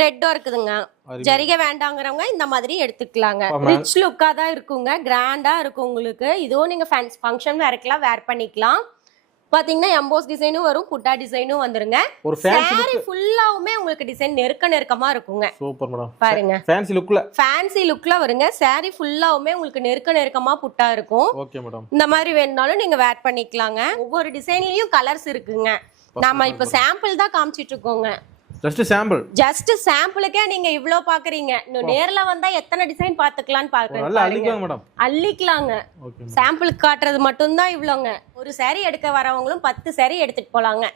த்ரெட் ஒர்க்குதுங்க. ஜரிகை வேண்டாங்கிறவங்க இந்த மாதிரி எடுத்துக்கலாங்க. ரிச் லுக்கா தான் இருக்குங்க, கிராண்டா இருக்கும் உங்களுக்கு. இதுவும் நீங்க ஃபங்க்ஷன் வேர்க்கெல்லாம் வேர் பண்ணிக்கலாம். பாத்தீங்கன்னா எம்போஸ் டிசைனும் வரும், புட்டா டிசைனும் வந்துருங்க. ஒரு சாரி ஃபுல்லாவுமே உங்களுக்கு டிசைன் நெருக்கமா இருக்குங்க. Super madam. பாருங்க ஃபேன்சி லுக்ல வருங்க. சாரி ஃபுல்லாவுமே உங்களுக்கு நெருக்கமா புட்டா இருக்கும். Okay madam. இந்த மாதிரி வேணும்னாலும் நீங்க வேர் பண்ணிக்கலாங்க. ஒவ்வொரு டிசைன்லயும் கலர்ஸ் இருக்குங்க. நாம இப்ப சாம்பிள் தான் காமிச்சிட்டு இருக்கோங்க. ஜஸ்ட் சாம்பிளுக்கே நீங்க இவ்ளோ பாக்குறீங்க. இன்னும் நேர்ல வந்தா எத்தனை டிசைன் பாத்துக்கலாம்னு பாக்குறேன். அள்ளிக்கலாங்க. சாம்பிளுக்கு காட்டுறது மட்டும் தான் இவ்ளோங்க. ஒரு சாரி எடுக்க வரவங்களும் 10 சாரி எடுத்துட்டு போலாங்க.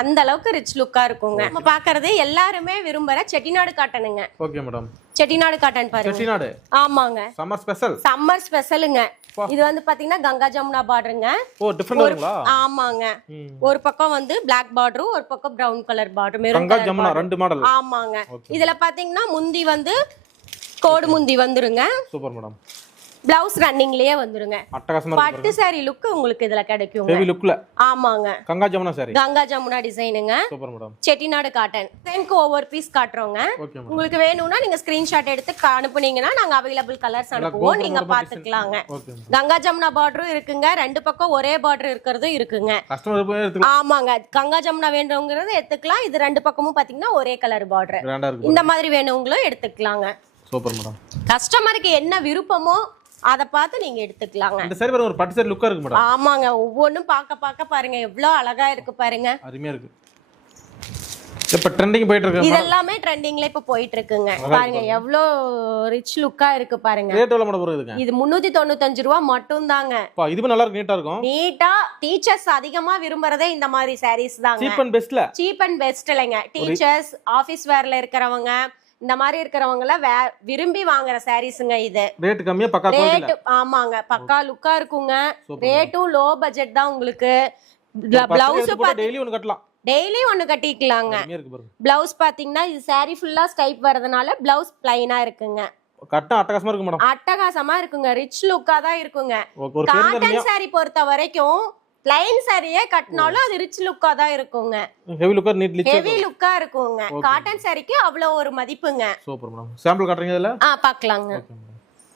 அந்த அளவுக்கு ரிச் லுக்கா இருக்குங்க. நம்ம பாக்குறது எல்லாருமே விரும்புற செட்டிநாடு காட்டனுங்க. Okay madam. செட்டிநாடு காட்டன் பாருங்க. ஆமாங்க, சம்மர் ஸ்பெஷலுங்க. இது வந்து பாத்தீங்கன்னா கங்கா ஜமுனா பார்டருங்க. ஆமாங்க, ஒரு பக்கம் வந்து பிளாக் பார்டரும் ஒரு பக்கம் brown colour border, maroon colour. ஆமாங்க. இதுல பாத்தீங்கன்னா முந்தி வந்து கோடு முந்தி வந்துருங்க. Super madam. பிளவுஸ் ரன்னிங்லயே வந்துருங்க. பட்டு சாரி லுக் உங்களுக்கு இதுல கிடைக்கும். ஹெவி லுக்ல. ஆமாங்க, கங்கா ஜமுனா டிசைனுங்க. Super madam. செட்டிநாடு காட்டன் டிசைனுக்கு ஒவ்வொரு பீஸ் காட்றோங்க. உங்களுக்கு வேணும்னா நீங்க ஸ்கிரீன்ஷாட் எடுத்து அனுப்புனீங்கன்னா நாங்க அவைலபிள் கலர்ஸ் அனுப்புவோம், நீங்க பாத்துக்கலாங்க. கங்கா ஜமுனா பார்டரும் இருக்குங்க. ரெண்டு பக்கம் ஒரே பார்டர் இருக்கிறதும் இருக்குங்க. ஆமாங்க, கங்கா ஜமுனா வேணுங்கிறது எடுத்துக்கலாம். இது ரெண்டு பக்கமும் பாத்தீங்கன்னா ஒரே கலர் பார்டர். இந்த மாதிரி வேணுங்களும் எடுத்துக்கலாங்க. Super madam. கஸ்டமருக்கு என்ன விருப்பமோ அத பார்த்து நீங்க எடுத்துக்கலாங்க. இந்த சாரி பாருங்க, ஒரு பட்டு சாரி லுக்கா இருக்கு மேடம். ஆமாங்க, ஒவ்வொன்னும் பார்க்க பாருங்க எவ்வளவு அழகா இருக்கு பாருங்க. அருமையா இருக்கு. இப்ப ட்ரெண்டிங் போயிட்டு இருக்கு. இது எல்லாமே ட்ரெண்டிங்ல இப்ப போயிட்டு இருக்குங்க. பாருங்க எவ்வளவு ரிச் லுக்கா இருக்கு பாருங்க. ரேட் எவ்வளவு மேடம் வருதுங்க? இது 395 ரூபாய் மட்டும் தாங்க. இதுவும் நல்லா இருக்கு, நீட்டா இருக்கும். நீட்டா டீச்சர்ஸ் அதிகமா விரும்பறதே இந்த மாதிரி சாரீஸ் தாங்க. சீப் அண்ட் பெஸ்ட் இல்லங்க. டீச்சர்ஸ், ஆபீஸ் வேர்ல இருக்கறவங்க, இந்த மாதிரி இருக்கிறவங்கள விரும்பி வாங்குற சாரீஸ்ங்க. இது ரேட் கம்மியா, பக்கா குவாலிட்டி. ஆமாங்க, பக்கா லுக்கா இருக்குங்க. ரேட்டும் லோ பட்ஜெட் தான் உங்களுக்கு. பிளவுஸ் டெய்லி ஒன்னு கட்டலாம். டெய்லி ஒன்னு கட்டிக்கலாங்க. பிளவுஸ் பாத்தீங்கன்னா இது சாரி ஃபுல்லா ஸ்டைப் வரதுனால பிளவுஸ் பிளைனா இருக்குங்க. கட்ட அட்டகாசமா இருக்கு மேடம். அட்டகாசமா இருக்குங்க, ரிச் லுக்கா தான் இருக்குங்க. காட்டன் சாரி பொறுத்த வரைக்கும் ப்ளைன் சாரியே கட்டினாலும் அது ரிச் லுக்கா தான் இருக்குங்க. ஹெவி லுக்கா இருக்குங்க. காட்டன் சாரிக்கு அவ்வளவு ஒரு மதிப்புங்க. Super madam. சாம்பிள் காட்டுறீங்க இதுல? பார்க்கலாங்க.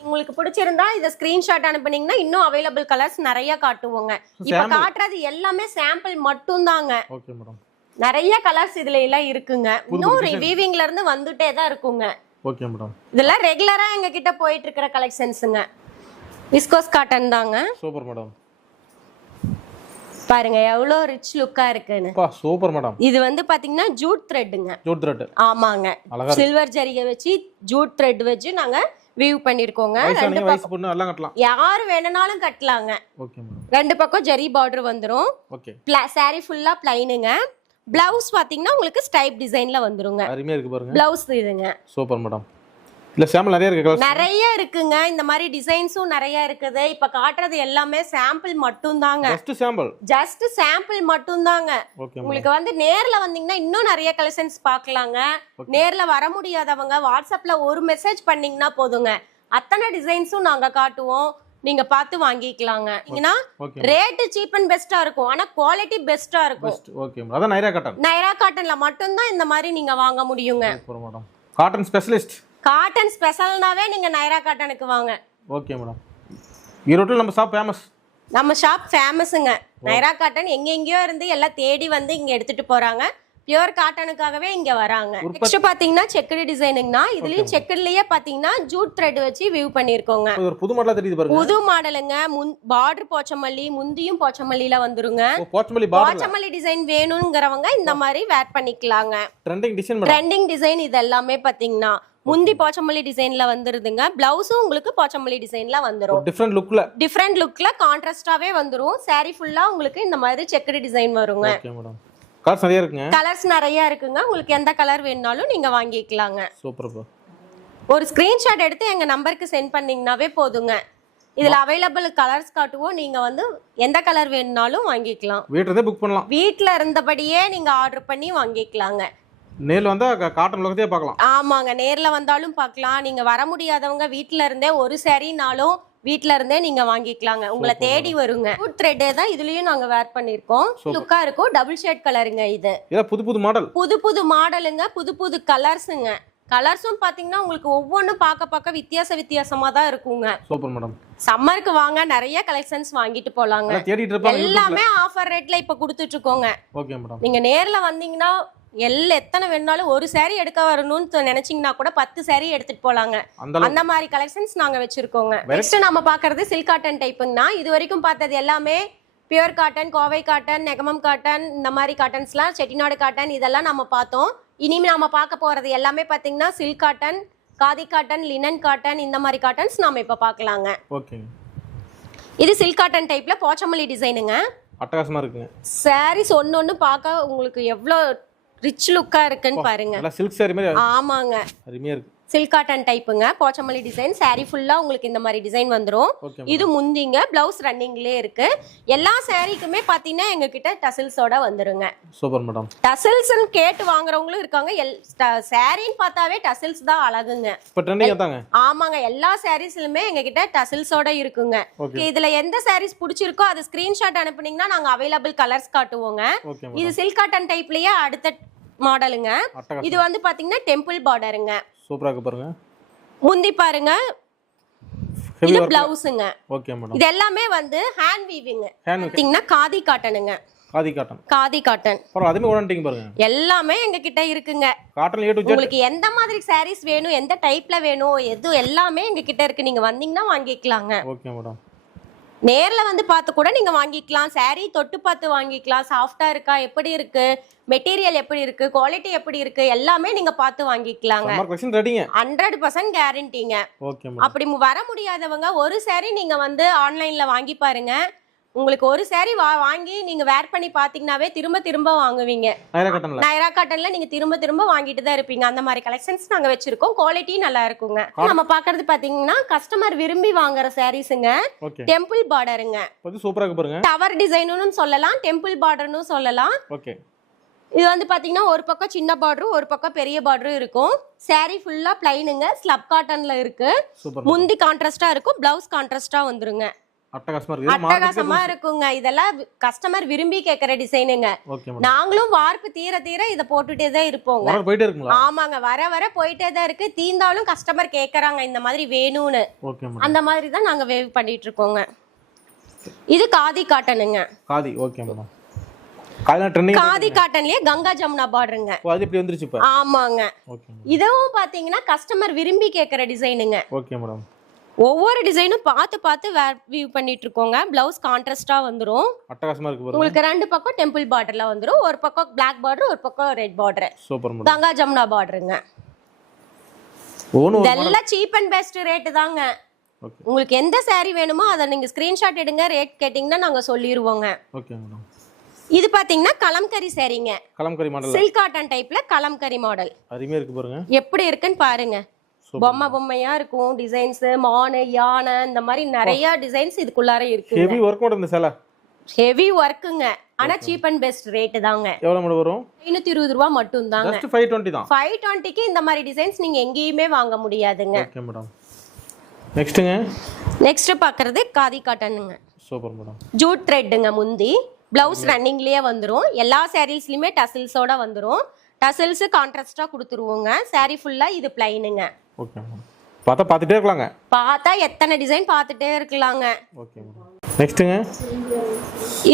உங்களுக்கு பிடிச்சிருந்தா இத ஸ்கிரீன்ஷாட் அனுப்புனீங்கன்னா இன்னும் அவைலபிள் கலர்ஸ் நிறைய காட்டுவோங்க. இப்ப காட்டுறது எல்லாமே சாம்பிள் மட்டும் தாங்க. Okay madam. நிறைய கலர்ஸ் இதுல எல்லாம் இருக்குங்க. இன்னும் ரிவீவிங்ல இருந்து வந்துட்டே தான் இருக்குங்க. Okay madam. இதெல்லாம் ரெகுலரா எங்க கிட்ட போயிட்டு இருக்கிற கலெக்ஷன்ஸ்ங்க. விஸ்கோஸ் காட்டன் தாங்க. Super madam. பாருங்க எவ்வளவு ரிச் லுக்கா இருக்குன்னு. Super madam. இது வந்து பாத்தீங்கன்னா ஜூட் த்ரெட்ங்க. Jute thread. ஆமாங்க, சில்வர் ஜரிகை வச்சு ஜூட் த்ரெட் வச்சு நாங்க வீவ் பண்ணிருக்கோங்க. ரெண்டு பக்கம் எல்லாம் கட்டலாம், யார் வேணும்னாலும் கட்டலாங்க. Okay madam. ரெண்டு பக்கம் ஜரி பார்டர் வந்துரும். ஓகே. சாரி ஃபுல்லா ப்ளைனுங்க. பிளவுஸ் பாத்தீங்கன்னா உங்களுக்கு ஸ்டைப் டிசைன்ல வந்துருங்க. அருமையா இருக்கு பாருங்க. பிளவுஸ் இதுங்க. Super madam. இல்ல சாம்பிள் நிறைய இருக்கு. நிறைய இருக்குங்க. இந்த மாதிரி டிசைன்ஸும் நிறைய இருக்குது. இப்ப காட்டுறது எல்லாமே சாம்பிள் மட்டும் தாங்க. ஜஸ்ட் சாம்பிள் மட்டும் தாங்க. உங்களுக்கு வந்து நேர்ல வந்தீங்கன்னா இன்னும் நிறைய கலெக்ஷன்ஸ் பார்க்கலாங்க. நேர்ல வர முடியாதவங்க வாட்ஸ்அப்ல ஒரு மெசேஜ் பண்ணீங்கன்னா போதுங்க, அத்தனை டிசைன்ஸும் நாங்க காட்டுவோம். நீங்க பார்த்து வாங்கிக்கலாங்க. ஏன்னா ஓகே ரேட் சீப் அண்ட் பெஸ்டா இருக்கும், ஆனா குவாலிட்டி பெஸ்டா இருக்கும். பெஸ்ட். Okay madam. அதான் நைரா காட்டன். நைரா காட்டன்ல மட்டும் தான் இந்த மாதிரி நீங்க வாங்க முடியுங்க. Super madam. Cotton specialist. Cotton ஸ்பெஷல்னாவே நீங்க நைரா காட்டனுக்கு வாங்க. Okay madam. ஈரோட்டில் நம்ம ஷாப் ஃபேமஸ். நம்ம ஷாப் ஃபேமஸுங்க. நைரா காட்டன் எங்கெங்கயோ இருந்து எல்லாம் தேடி வந்து இங்க எடுத்துட்டு போறாங்க. பியூர் காட்டனுக்காகவே இங்க வராங்க. நெக்ஸ்ட் பாத்தீங்கன்னா செக்கடு டிசைனிங்னா இதுலயும் செக்கடுலயே பாத்தீங்கன்னா ஜூட் த்ரெட் வச்சு வியூ பண்ணிருக்கோங்க. ஒரு புது மாடலா தெரியுது பாருங்க. புது மாடலுங்க. பார்டர் போச்சமல்லி, முந்தியும் போச்சமல்லில வந்துருங்க. போச்சமல்லி பார்டர். போச்சமல்லி டிசைன் வேணும்ங்கறவங்க இந்த மாதிரி வேர் பண்ணிக்கலாங்க. Trending design madam. Trending design இது எல்லாமே பாத்தீங்கன்னா முந்தி போச்சமல்லி டிசைன்ல வந்துருதுங்க. பிளவுஸும் உங்களுக்கு போச்சமல்லி டிசைன்ல வந்துரும். டிஃபரெண்ட் லுக்ல கான்ட்ராஸ்டாவே வந்துரும். saree ஃபுல்லா உங்களுக்கு இந்த மாதிரி செக்கடு டிசைன் வருங்க. Okay madam. கலர்ஸ் நிறைய இருக்குங்க. கலர்ஸ் நிறைய இருக்குங்க. உங்களுக்கு எந்த கலர் வேணும்னாலும் நீங்க வாங்கிக்கலாங்க. Super bro. ஒரு ஸ்கிரீன்ஷாட் எடுத்து எங்க நம்பருக்கு சென்ட் பண்ணீங்கனாவே போதுங்க. இதுல அவைலபிள் கலர்ஸ் காட்டுவோம். நீங்க வந்து எந்த கலர் வேணும்னாலும் வாங்கிக்கலாம். வீட்ல புக் பண்ணலாம். வீட்ல இருந்தபடியே நீங்க ஆர்டர் பண்ணி வாங்கிக்கலாங்க. நேர்ல வந்தா காட்டன் லோகத்தையே பார்க்கலாம். ஆமாங்க, நேர்ல வந்தாலும் பார்க்கலாம். நீங்க வர முடியாதவங்க வீட்ல இருந்தே ஒரு சாரீனாலும் வீட்ல இருந்தே நீங்க வாங்கிக்கலாங்க. உங்களை தேடி வருங்க. ஃபுட் த்ரெட் தான் இதுலயும் நாங்க வேர் பண்ணிருக்கோம். லுக்கா இருக்கும். டபுள் ஷேட் கலருங்க. இது புது புது மாடல். புது புது மாடலுங்க. புது புது கலர்ஸுங்க. கலர்ஸும் பாத்தீங்கன்னா உங்களுக்கு ஒவ்வொன்றும் பார்க்க வித்தியாசமா தான் இருக்குங்க. Super madam. சம்மருக்கு வாங்க, நிறைய கலெக்ஷன்ஸ் வாங்கிட்டு போலாங்க. எல்லாமே ஆஃபர் ரேட்ல இப்ப கொடுத்துட்டு இருக்கோங்க. Okay madam. நீங்க நேர்ல வந்தீங்கன்னா எத்தனை வேணாலும் ஒரு saree எடுக்க வரணும்னு நினைச்சீங்கன்னா கூட 10 saree எடுத்துட்டு போலாங்க. அந்த மாதிரி கலெக்ஷன்ஸ் நாங்க வச்சிருக்கோங்க. நெக்ஸ்ட் நம்ம பாக்குறது சில்க் காட்டன் டைப்புங்கனா இது வரைக்கும் பார்த்தது எல்லாமே pure cotton, Kovai cotton, Negamam cotton, இந்த மாதிரி காட்டன்ஸ்லாம், செட்டிநாடு காட்டன் இதெல்லாம் நம்ம பார்த்தோம். இனிமே நாம பார்க்க போறது எல்லாமே பாத்தீங்கன்னா silk cotton, khadi cotton, linen cotton, இந்த மாதிரி காட்டன்ஸ் நாம இப்ப பார்க்கலாங்க. ஓகே. இது சில்க் காட்டன் டைப்ல போச்சமல்லி டிசைனுங்க. அட்டகாசமா இருக்குங்க. சாரீஸ் ஒன்னொன்னு பார்க்க உங்களுக்கு எவ்வளவு ரிச் லுக்கா இருக்குன்னு பாருங்க. நல்லா சில்க் saree மாதிரி. ஆமாங்க, அருமையா இருக்கு. சில்க் காட்டன் டைப்புங்க. போச்சமல்லி டிசைன். saree ஃபுல்லா உங்களுக்கு இந்த மாதிரி டிசைன் வந்துரும். இது முந்திங்க. பிளவுஸ் ரன்னிங்லயே இருக்கு. எல்லா சாரீக்குமே பாத்தீங்கன்னா எங்க கிட்ட டசில்ஸோட வந்துருங்க. Super madam. டசில்ஸ் கேட்டு வாங்குறவங்களும் இருக்காங்க. சாரின்னு பார்த்தாவே டசில்ஸ் தான் அழகுங்க. இப்ப ட்ரெண்டிங்கா தாங்க. ஆமாங்க, எல்லா சாரீஸ்லயுமே எங்க கிட்ட டசில்ஸோட இருக்குங்க. இதுல எந்த சாரீஸ் பிடிச்சிருக்கோ அது ஸ்கிரீன்ஷாட் அனுப்புனீங்கன்னா நாங்க அவைலபிள் கலர்ஸ் காட்டுவோங்க. இது சில்க் காட்டன் டைப்லயே அடுத்த மாடலுங்க. இது வந்து பாத்தீங்கன்னா டெம்பிள் பார்டருங்க. சூப்பரா இருக்கு பாருங்க. முந்தி பாருங்க. இது பிளவுஸ்ங்க. Okay madam. இது எல்லாமே வந்து ஹேண்ட் வீவிங். பாத்தீங்கன்னா காதி காட்டனுங்க. காதி காட்டன். அதுமே ஓடன்டிங் பாருங்க. எல்லாமே எங்க கிட்ட இருக்குங்க. Cotton A to Z. உங்களுக்கு எந்த மாதிரி சாரீஸ் வேணும், எந்த டைப்ல வேணும், எது எல்லாமே எங்க கிட்ட இருக்கு. நீங்க வந்தீங்கன்னா வாங்கிக்கலாங்க. Okay madam. நேர்ல வந்து பார்த்து கூட நீங்க வாங்கிக்கலாம். saree தொட்டு பார்த்து வாங்கிக்கலாம். சாஃப்டா இருக்கா, எப்படி இருக்கு, மெட்டீரியல் எப்படி இருக்கு, குவாலிட்டி எப்படி இருக்கு, எல்லாமே நீங்க பார்த்து வாங்கிக்கலாங்க. 100% கேரண்டிங்க. அப்படி வர முடியாதவங்க ஒரு saree நீங்க வந்து ஆன்லைன்ல வாங்கி பாருங்க. உங்களுக்கு ஒரு saree வாங்கி நீங்க வேர் பண்ணி பாத்தீங்கன்னாவே திரும்ப திரும்ப வாங்குவீங்க. நைரா காட்டன்ல நீங்க திரும்ப திரும்ப வாங்கிட்டு தான் இருப்பீங்க. அந்த மாதிரி கலெக்ஷன்ஸ் நாங்க வச்சிருக்கோம். குவாலிட்டி நல்லா இருக்குங்க. நம்ம பாக்குறது பாத்தீங்கன்னா கஸ்டமர் விரும்பி வாங்குற சாரீஸ்ங்க. டெம்பிள் பார்டருங்க. சூப்பரா இருக்கு பாருங்க. டவர் டிசைனும் சொல்லலாம், டெம்பிள் பார்டர்னு சொல்லலாம். ஓகே. இது வந்து பாத்தீங்கன்னா ஒரு பக்கம் சின்ன பார்டரும் ஒரு பக்கம் பெரிய பார்டரும் இருக்கும். saree ஃபுல்லா பிளைனுங்க. ஸ்லப் காட்டன்ல இருக்கு. முந்தி கான்ட்ராஸ்டா இருக்கும். பிளவுஸ் கான்ட்ராஸ்டா வந்துருங்க. அட்டகாசமா இருக்குங்க. இதெல்லாம் கஸ்டமர் விரும்பி கேக்குற டிசைனுங்க. நாங்களும் வார்ப்பு தீர தீர இத போட்டுட்டே தான் இருப்போங்க. ஆமாங்க, வர வர போயிட்டே தான் இருக்கு. தீந்தாலும் கஸ்டமர் கேக்குறாங்க இந்த மாதிரி வேணும்னு. அந்த மாதிரி தான் நாங்க வேவ் பண்ணிட்டு இருக்கோங்க. இது காதி காட்டனுங்க. காதி. Okay madam. காதி காட்டன்லயே கங்கா ஜமுனா பார்டருங்க. அது இப்படி வந்துருச்சு இப்ப. ஆமாங்க. இதுவும் பாத்தீங்கன்னா கஸ்டமர் விரும்பி கேக்குற டிசைனுங்க. Okay madam. ஒவ்வொரு டிசைனும் பார்த்து பார்த்து வியூ பண்ணிட்டு இருக்கோங்க. பிளவுஸ் கான்ட்ராஸ்டா வந்துரும். அட்டகாசமா இருக்கு பாருங்க. உங்களுக்கு ரெண்டு பக்கம் டெம்பிள் பார்டர்ல வந்துரும். ஒரு பக்கம் பிளாக் பார்டர், ஒரு பக்கம் red border. Super madam. Ganga Jamuna பார்டருங்க. இதெல்லாம் சீப் அண்ட் பெஸ்ட் ரேட் தாங்க. உங்களுக்கு எந்த saree வேணுமோ அதை நீங்க ஸ்கிரீன்ஷாட் எடுங்க. ரேட் கேட்டிங்கன்னா நாங்க சொல்லிடுவோங்க. Okay madam. இது பாத்தீங்கன்னா கலம்கரி சாரீங்க. கலம்கரி மாடல். சில்க் காட்டன் டைப்ல கலம்கரி மாடல். அருமையா இருக்கு பாருங்க. எப்படி இருக்குன்னு பாருங்க. பொம்மையா இருக்கும். டிசைன்ஸ் மானு, யானை, இந்த மாதிரி நிறைய டிசைன்ஸ் இதுக்குள்ளார இருக்கு. ஹெவி வர்க் ஓட இந்த சேலை. ஹெவி வர்க்குங்க. ஆனா சீப் அண்ட் பெஸ்ட் ரேட் தாங்க. எவ்வளவு மேடம் வரும்? 520 ரூபாய் மட்டும் தாங்க. ஜஸ்ட் 520 தான். 520க்கு இந்த மாதிரி டிசைன்ஸ் நீங்க எங்கேயுமே வாங்க முடியாதுங்க. Okay madam. நெக்ஸ்ட்டுங்க. நெக்ஸ்ட் பார்க்குறது காதி காட்டனுங்க. Super madam. ஜூட் த்ரெட்டுங்க. முந்தி ப்ளவுஸ் ரன்னிங்லேயே வந்துடும். எல்லா சாரீஸ்லையுமே டசில்ஸோட வந்துடும். டசில்ஸு கான்ட்ராஸ்டாக கொடுத்துருவோங்க. சாரீ ஃபுல்லாக இது பிளைனுங்க. Okay madam. பார்த்துட்டே இருக்கலாங்க. பார்த்தா எத்தனை டிசைன் பார்த்துட்டே இருக்கலாங்க. Okay madam. நெக்ஸ்ட்டுங்க.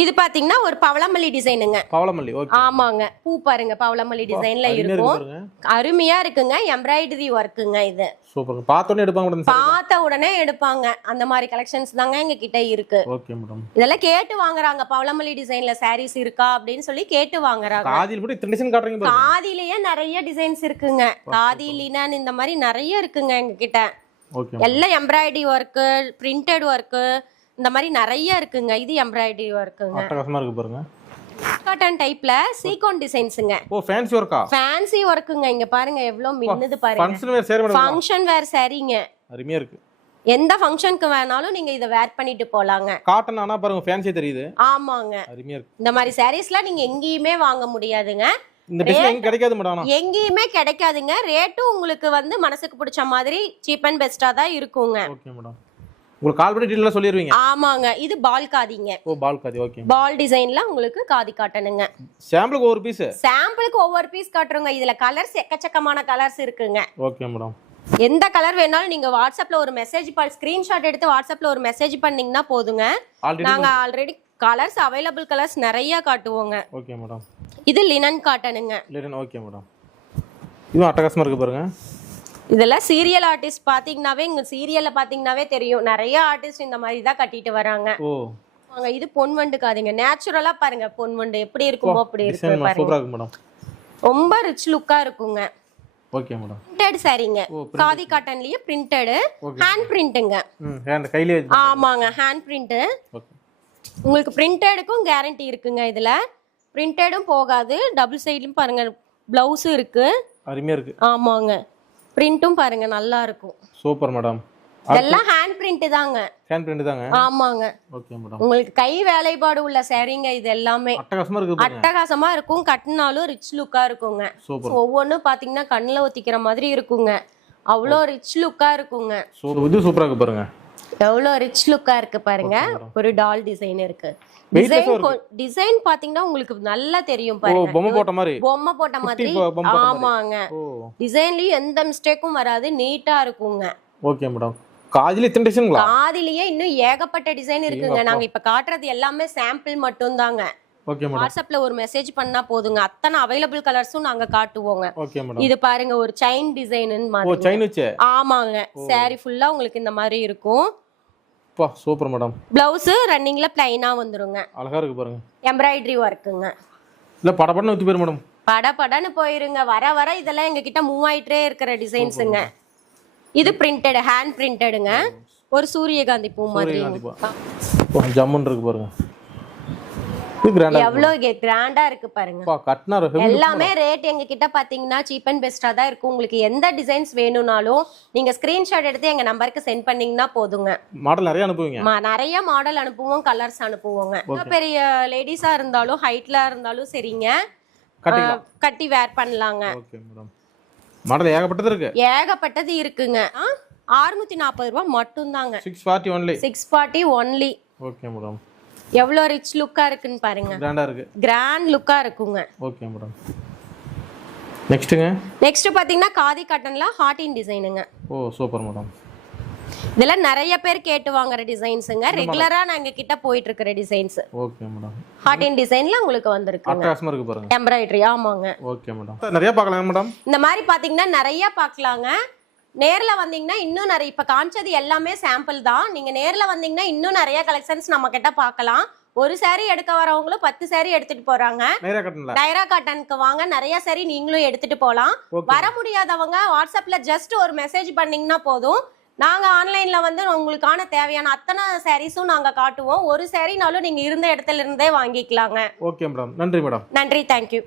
இது பாத்தீங்கன்னா ஒரு பவளமல்லி டிசைனுங்க. பவளமல்லி. ஓகே. ஆமாங்க. பூ பாருங்க பவளமல்லி டிசைன்ல இருக்கும். அருமையா இருக்குங்க. எம்ப்ராய்டரி ஒர்க்குங்க இது. சூப்பர். பார்த்த உடனே எடுப்பாங்க. அந்த மாதிரி கலெக்ஷன்ஸ் தாங்க எங்க கிட்ட இருக்கு. Okay madam. இதெல்லாம் கேட்டு வாங்குறாங்க. பவளமல்லி டிசைன்ல சாரீஸ் இருக்கா அப்படின்னு சொல்லி கேட்டு வாங்குறாங்க. காதில கூட இத்தனை டிசைன் காட்றீங்க பாருங்க. காதிலேயே நிறைய டிசைன்ஸ் இருக்குங்க. காதி லினன் இந்த மாதிரி நிறைய இருக்குங்க எங்க கிட்ட. ஓகே. எல்லாம் எம்ப்ராய்டரி ஒர்க், பிரிண்டட் ஒர்க் இந்த மாதிரி நிறைய இருக்குங்க. இது எம்ப்ராய்டரி ஒர்க்குங்க. அட்டகாசமா இருக்கு பாருங்க. காட்டன் டைப்ல சீக்வென்ஸ் டிசைன்ஸ்ங்க. ஓ ஃபேன்சி ஒர்க்கா? ஃபேன்சி ஒர்க்குங்க. இங்க பாருங்க எவ்வளவு மின்னுது பாருங்க. ஃபங்க்ஷன் வேர் சேர் மேடம். ஃபங்க்ஷன் வேர் சாரீங்க. அருமையா இருக்கு. எந்த ஃபங்க்ஷனுக்கு வேணாலும் நீங்க இத வேர் பண்ணிட்டு போலாங்க. காட்டன் ஆனா பாருங்க ஃபேன்சி தெரியுது. ஆமாங்க. அருமையா இருக்கு. இந்த மாதிரி சாரீஸ்லாம் நீங்க எங்கேயுமே வாங்க முடியாதுங்க. இந்த டிசைன் எங்க கிடைக்காது மேடம். எங்கேயுமே கிடைக்காதுங்க. ரேட்டும் உங்களுக்கு வந்து மனசுக்கு பிடிச்ச மாதிரி சீப் அண்ட் பெஸ்டா தான் இருக்குங்க. Okay madam. உங்களுக்கு கால் பண்ணி டீடைலா சொல்லிடுவீங்க. ஆமாங்க. இது பால் காதிங்க. ஓ பால் காதி. ஓகே. பால் டிசைன்ல உங்களுக்கு காதி காட்டனுங்க. சாம்பிளுக்கு ஒவ்வொரு பீஸ். சாம்பிளுக்கு ஒவ்வொரு பீஸ் காட்டுறோங்க. இதுல கலர்ஸ் எக்கச்சக்கமான கலர்ஸ் இருக்குங்க. Okay madam. எந்த கலர் வேணாலும் நீங்க வாட்ஸ்அப்ல ஒரு மெசேஜ் ஸ்கிரீன்ஷாட் எடுத்து வாட்ஸ்அப்ல ஒரு மெசேஜ் பண்ணீங்கன்னா போதுங்க. நாங்க ஆல்ரெடி கலர்ஸ் அவைலபிள் கலர்ஸ் நிறைய காட்டுவோங்க. Okay madam. இது லினன் காட்டனுங்க. லினன். Okay madam. இது அட்டகாசமா இருக்கு பாருங்க. இதெல்லாம் சீரியல் ஆர்டிஸ்ட் பாத்தீங்கன்னாவே இங்க சீரியல்ல பாத்தீங்கன்னாவே தெரியும். நிறைய ஆர்டிஸ்ட் இந்த மாதிரி தான் கட்டிட்டு வராங்க. ஓ வாங்க. இது பொன்வண்டு காதிங்க. நேச்சுரலா பாருங்க பொன்வண்டு எப்படி இருக்குமோ அப்படி இருக்கு பாருங்க. சூப்பரா இருக்கு மேடம். ரொம்ப ரிச் லுக்கா இருக்குங்க. Okay madam. பிரிண்டட் சாரீங்க. காதி காட்டன்லயே பிரிண்டட் ஹேண்ட் பிரிண்ட்ங்க. ஹேண்ட் கையிலே. ஆமாங்க. Hand print. ஓகே. உங்களுக்கு பிரிண்டடுக்கும் கேரண்டி இருக்குங்க. இதுல பிரிண்டடும் போகாது. டபுள் சைடுலயும் பாருங்க பிளவுஸ் இருக்கு. அருமையா இருக்கு. ஆமாங்க. பிரிண்டும் பாருங்க நல்லா இருக்கும். Super madam. இதெல்லாம் ஹேண்ட் பிரிண்ட் தாங்க. ஹேண்ட் பிரிண்ட் தாங்க. ஆமாங்க. Okay madam. உங்களுக்கு கை வேலைப்பாடு உள்ள சாரீங்க இது எல்லாமே. அட்டகாசமா இருக்கு பாருங்க. அட்டகாசமா இருக்கும். கட்டினாலும் ரிச் லுக்கா இருக்குங்க. ஒவ்வொன்னு பாத்தீங்கன்னா கண்ணுல ஒத்திக்கிற மாதிரி இருக்குங்க. அவ்வளோ ரிச் லுக்கா இருக்குங்க. இது சூப்பரா இருக்கு பாருங்க. எவ்வளோ ரிச் லுக்கா இருக்கு பாருங்க. ஒரு டால் டிசைன் இருக்கு. டிசைன் பாத்தீங்கன்னா உங்களுக்கு நல்லா தெரியும் பாருங்க. பொம்மை போட்ட மாதிரி. பொம்மை போட்ட மாதிரி. ஆமாங்க. டிசைன்லயும் எந்த மிஸ்டேக்கும் வராது. நீட்டா இருக்குங்க. Okay madam. காதில இத்தனை டிசைன்ங்களா? காதிலேயே இன்னும் ஏகப்பட்ட டிசைன் இருக்குங்க. நாங்க இப்ப காட்டுறது எல்லாமே சாம்பிள் மட்டும் தாங்க. Okay madam. வாட்ஸ்அப்ல ஒரு மெசேஜ் பண்ணா போதுங்க. அத்தனை அவைலபிள் கலர்ஸும் நாங்க காட்டுவோங்க. Okay madam. இது பாருங்க ஒரு செயின் டிசைன் மாதிரி. ஓ செயின் வச்சே. ஆமாங்க. saree ஃபுல்லா உங்களுக்கு இந்த மாதிரி இருக்கும். பா சூப்பர் மேடம். ப்ளவுஸ் ரன்னிங்ல ப்ளைனா வந்துருங்க. அழகா இருக்கு பாருங்க. எம்ப்ராய்டரி வர்க்குங்க. இல்ல படபடன்னு ஊத்தி போயிரு மேடம். படபடன்னு போயிருங்க. வர வர இதெல்லாம் எங்க கிட்ட மூவ் ஆயிட்டே இருக்கிற டிசைன்ஸ்ங்க. இது பிரிண்டட் ஹேண்ட் பிரிண்டடுங்க. ஒரு சூரியகாந்தி பூ மாதிரி. ஜம்முன் இருக்கு பாருங்க. எவ்வளவு கிராண்டா இருக்கு பாருங்க. எல்லாமே ரேட் எங்க கிட்ட பாத்தீங்கன்னா சீப் அண்ட் பெஸ்டா தான் இருக்கும். உங்களுக்கு எந்த டிசைன்ஸ் வேணும்னாலும் நீங்க ஸ்கிரீன்ஷாட் எடுத்து எங்க நம்பருக்கு சென்ட் பண்ணீங்கன்னா போதுங்க. மாடல் நிறைய அனுப்புவீங்க. நிறைய மாடல் அனுப்புவோம். கலர்ஸ் அனுப்புவோங்க. பெரிய லேடிஸா இருந்தாலும் ஹைட்ல இருந்தாலும் சரிங்க கட்டி வேர் பண்ணலாங்க. Okay madam. மாடல் ஏகப்பட்டது இருக்கு. ஏகப்பட்டது இருக்குங்க. 640 ரூபாய் மட்டும் தாங்க. 640 only. 640 only. Okay madam. எவ்வளோ ரிச் லுக்கா இருக்குன்னு பாருங்க. கிராண்டா இருக்கு. கிராண்ட் லுக்கா இருக்குங்க. Okay madam. நெக்ஸ்ட்ங்க. நெக்ஸ்ட் பாத்தீங்கன்னா காதி காட்டன்ல ஹார்ட் இன் டிசைனுங்க. ஓ சூப்பர் மேடம். இதெல்லாம் நிறைய பேர் கேட்டு வாங்குற டிசைன்ஸ்ங்க. ரெகுலரா நாங்க கிட்ட போயிட்டு இருக்கிற டிசைன்ஸ். Okay madam. ஹார்ட் இன் டிசைன்ல உங்களுக்கு வந்திருக்கு. அட்டகாசமா இருக்கு பாருங்க. எம்ப்ராய்டரி. ஆமாங்க. Okay madam. நிறைய பார்க்கலாம் மேடம். இந்த மாதிரி பாத்தீங்கன்னா நிறைய பார்க்கலாங்க. நேர்ல வந்தீங்கன்னா இன்னும் நிறைய இப்ப காமிச்சது எல்லாமே சாம்பிள் தான். நீங்க நேர்ல வந்தீங்கன்னா இன்னும் நிறைய கலெக்ஷன்ஸ் நம்ம கிட்ட பார்க்கலாம். ஒரு saree எடுக்க வரவங்களும் 10 saree எடுத்துட்டு போறாங்க. டைரா காட்டனுக்கு வாங்க. நிறைய saree நீங்களும் எடுத்துட்டு போலாம். வர முடியாதவங்க வாட்ஸ்அப்ல ஜஸ்ட் ஒரு மெசேஜ் பண்ணீங்கன்னா போதும். நாங்க ஆன்லைன்ல வந்து உங்களுக்கான தேவையான அத்தனை சாரீஸும் நாங்க காட்டுவோம். ஒரு சாரீனாலும் நீங்க இருந்த இடத்துல இருந்தே வாங்கிக்கலாங்க. Okay madam. நன்றி மேடம். நன்றி. தேங்க்யூ.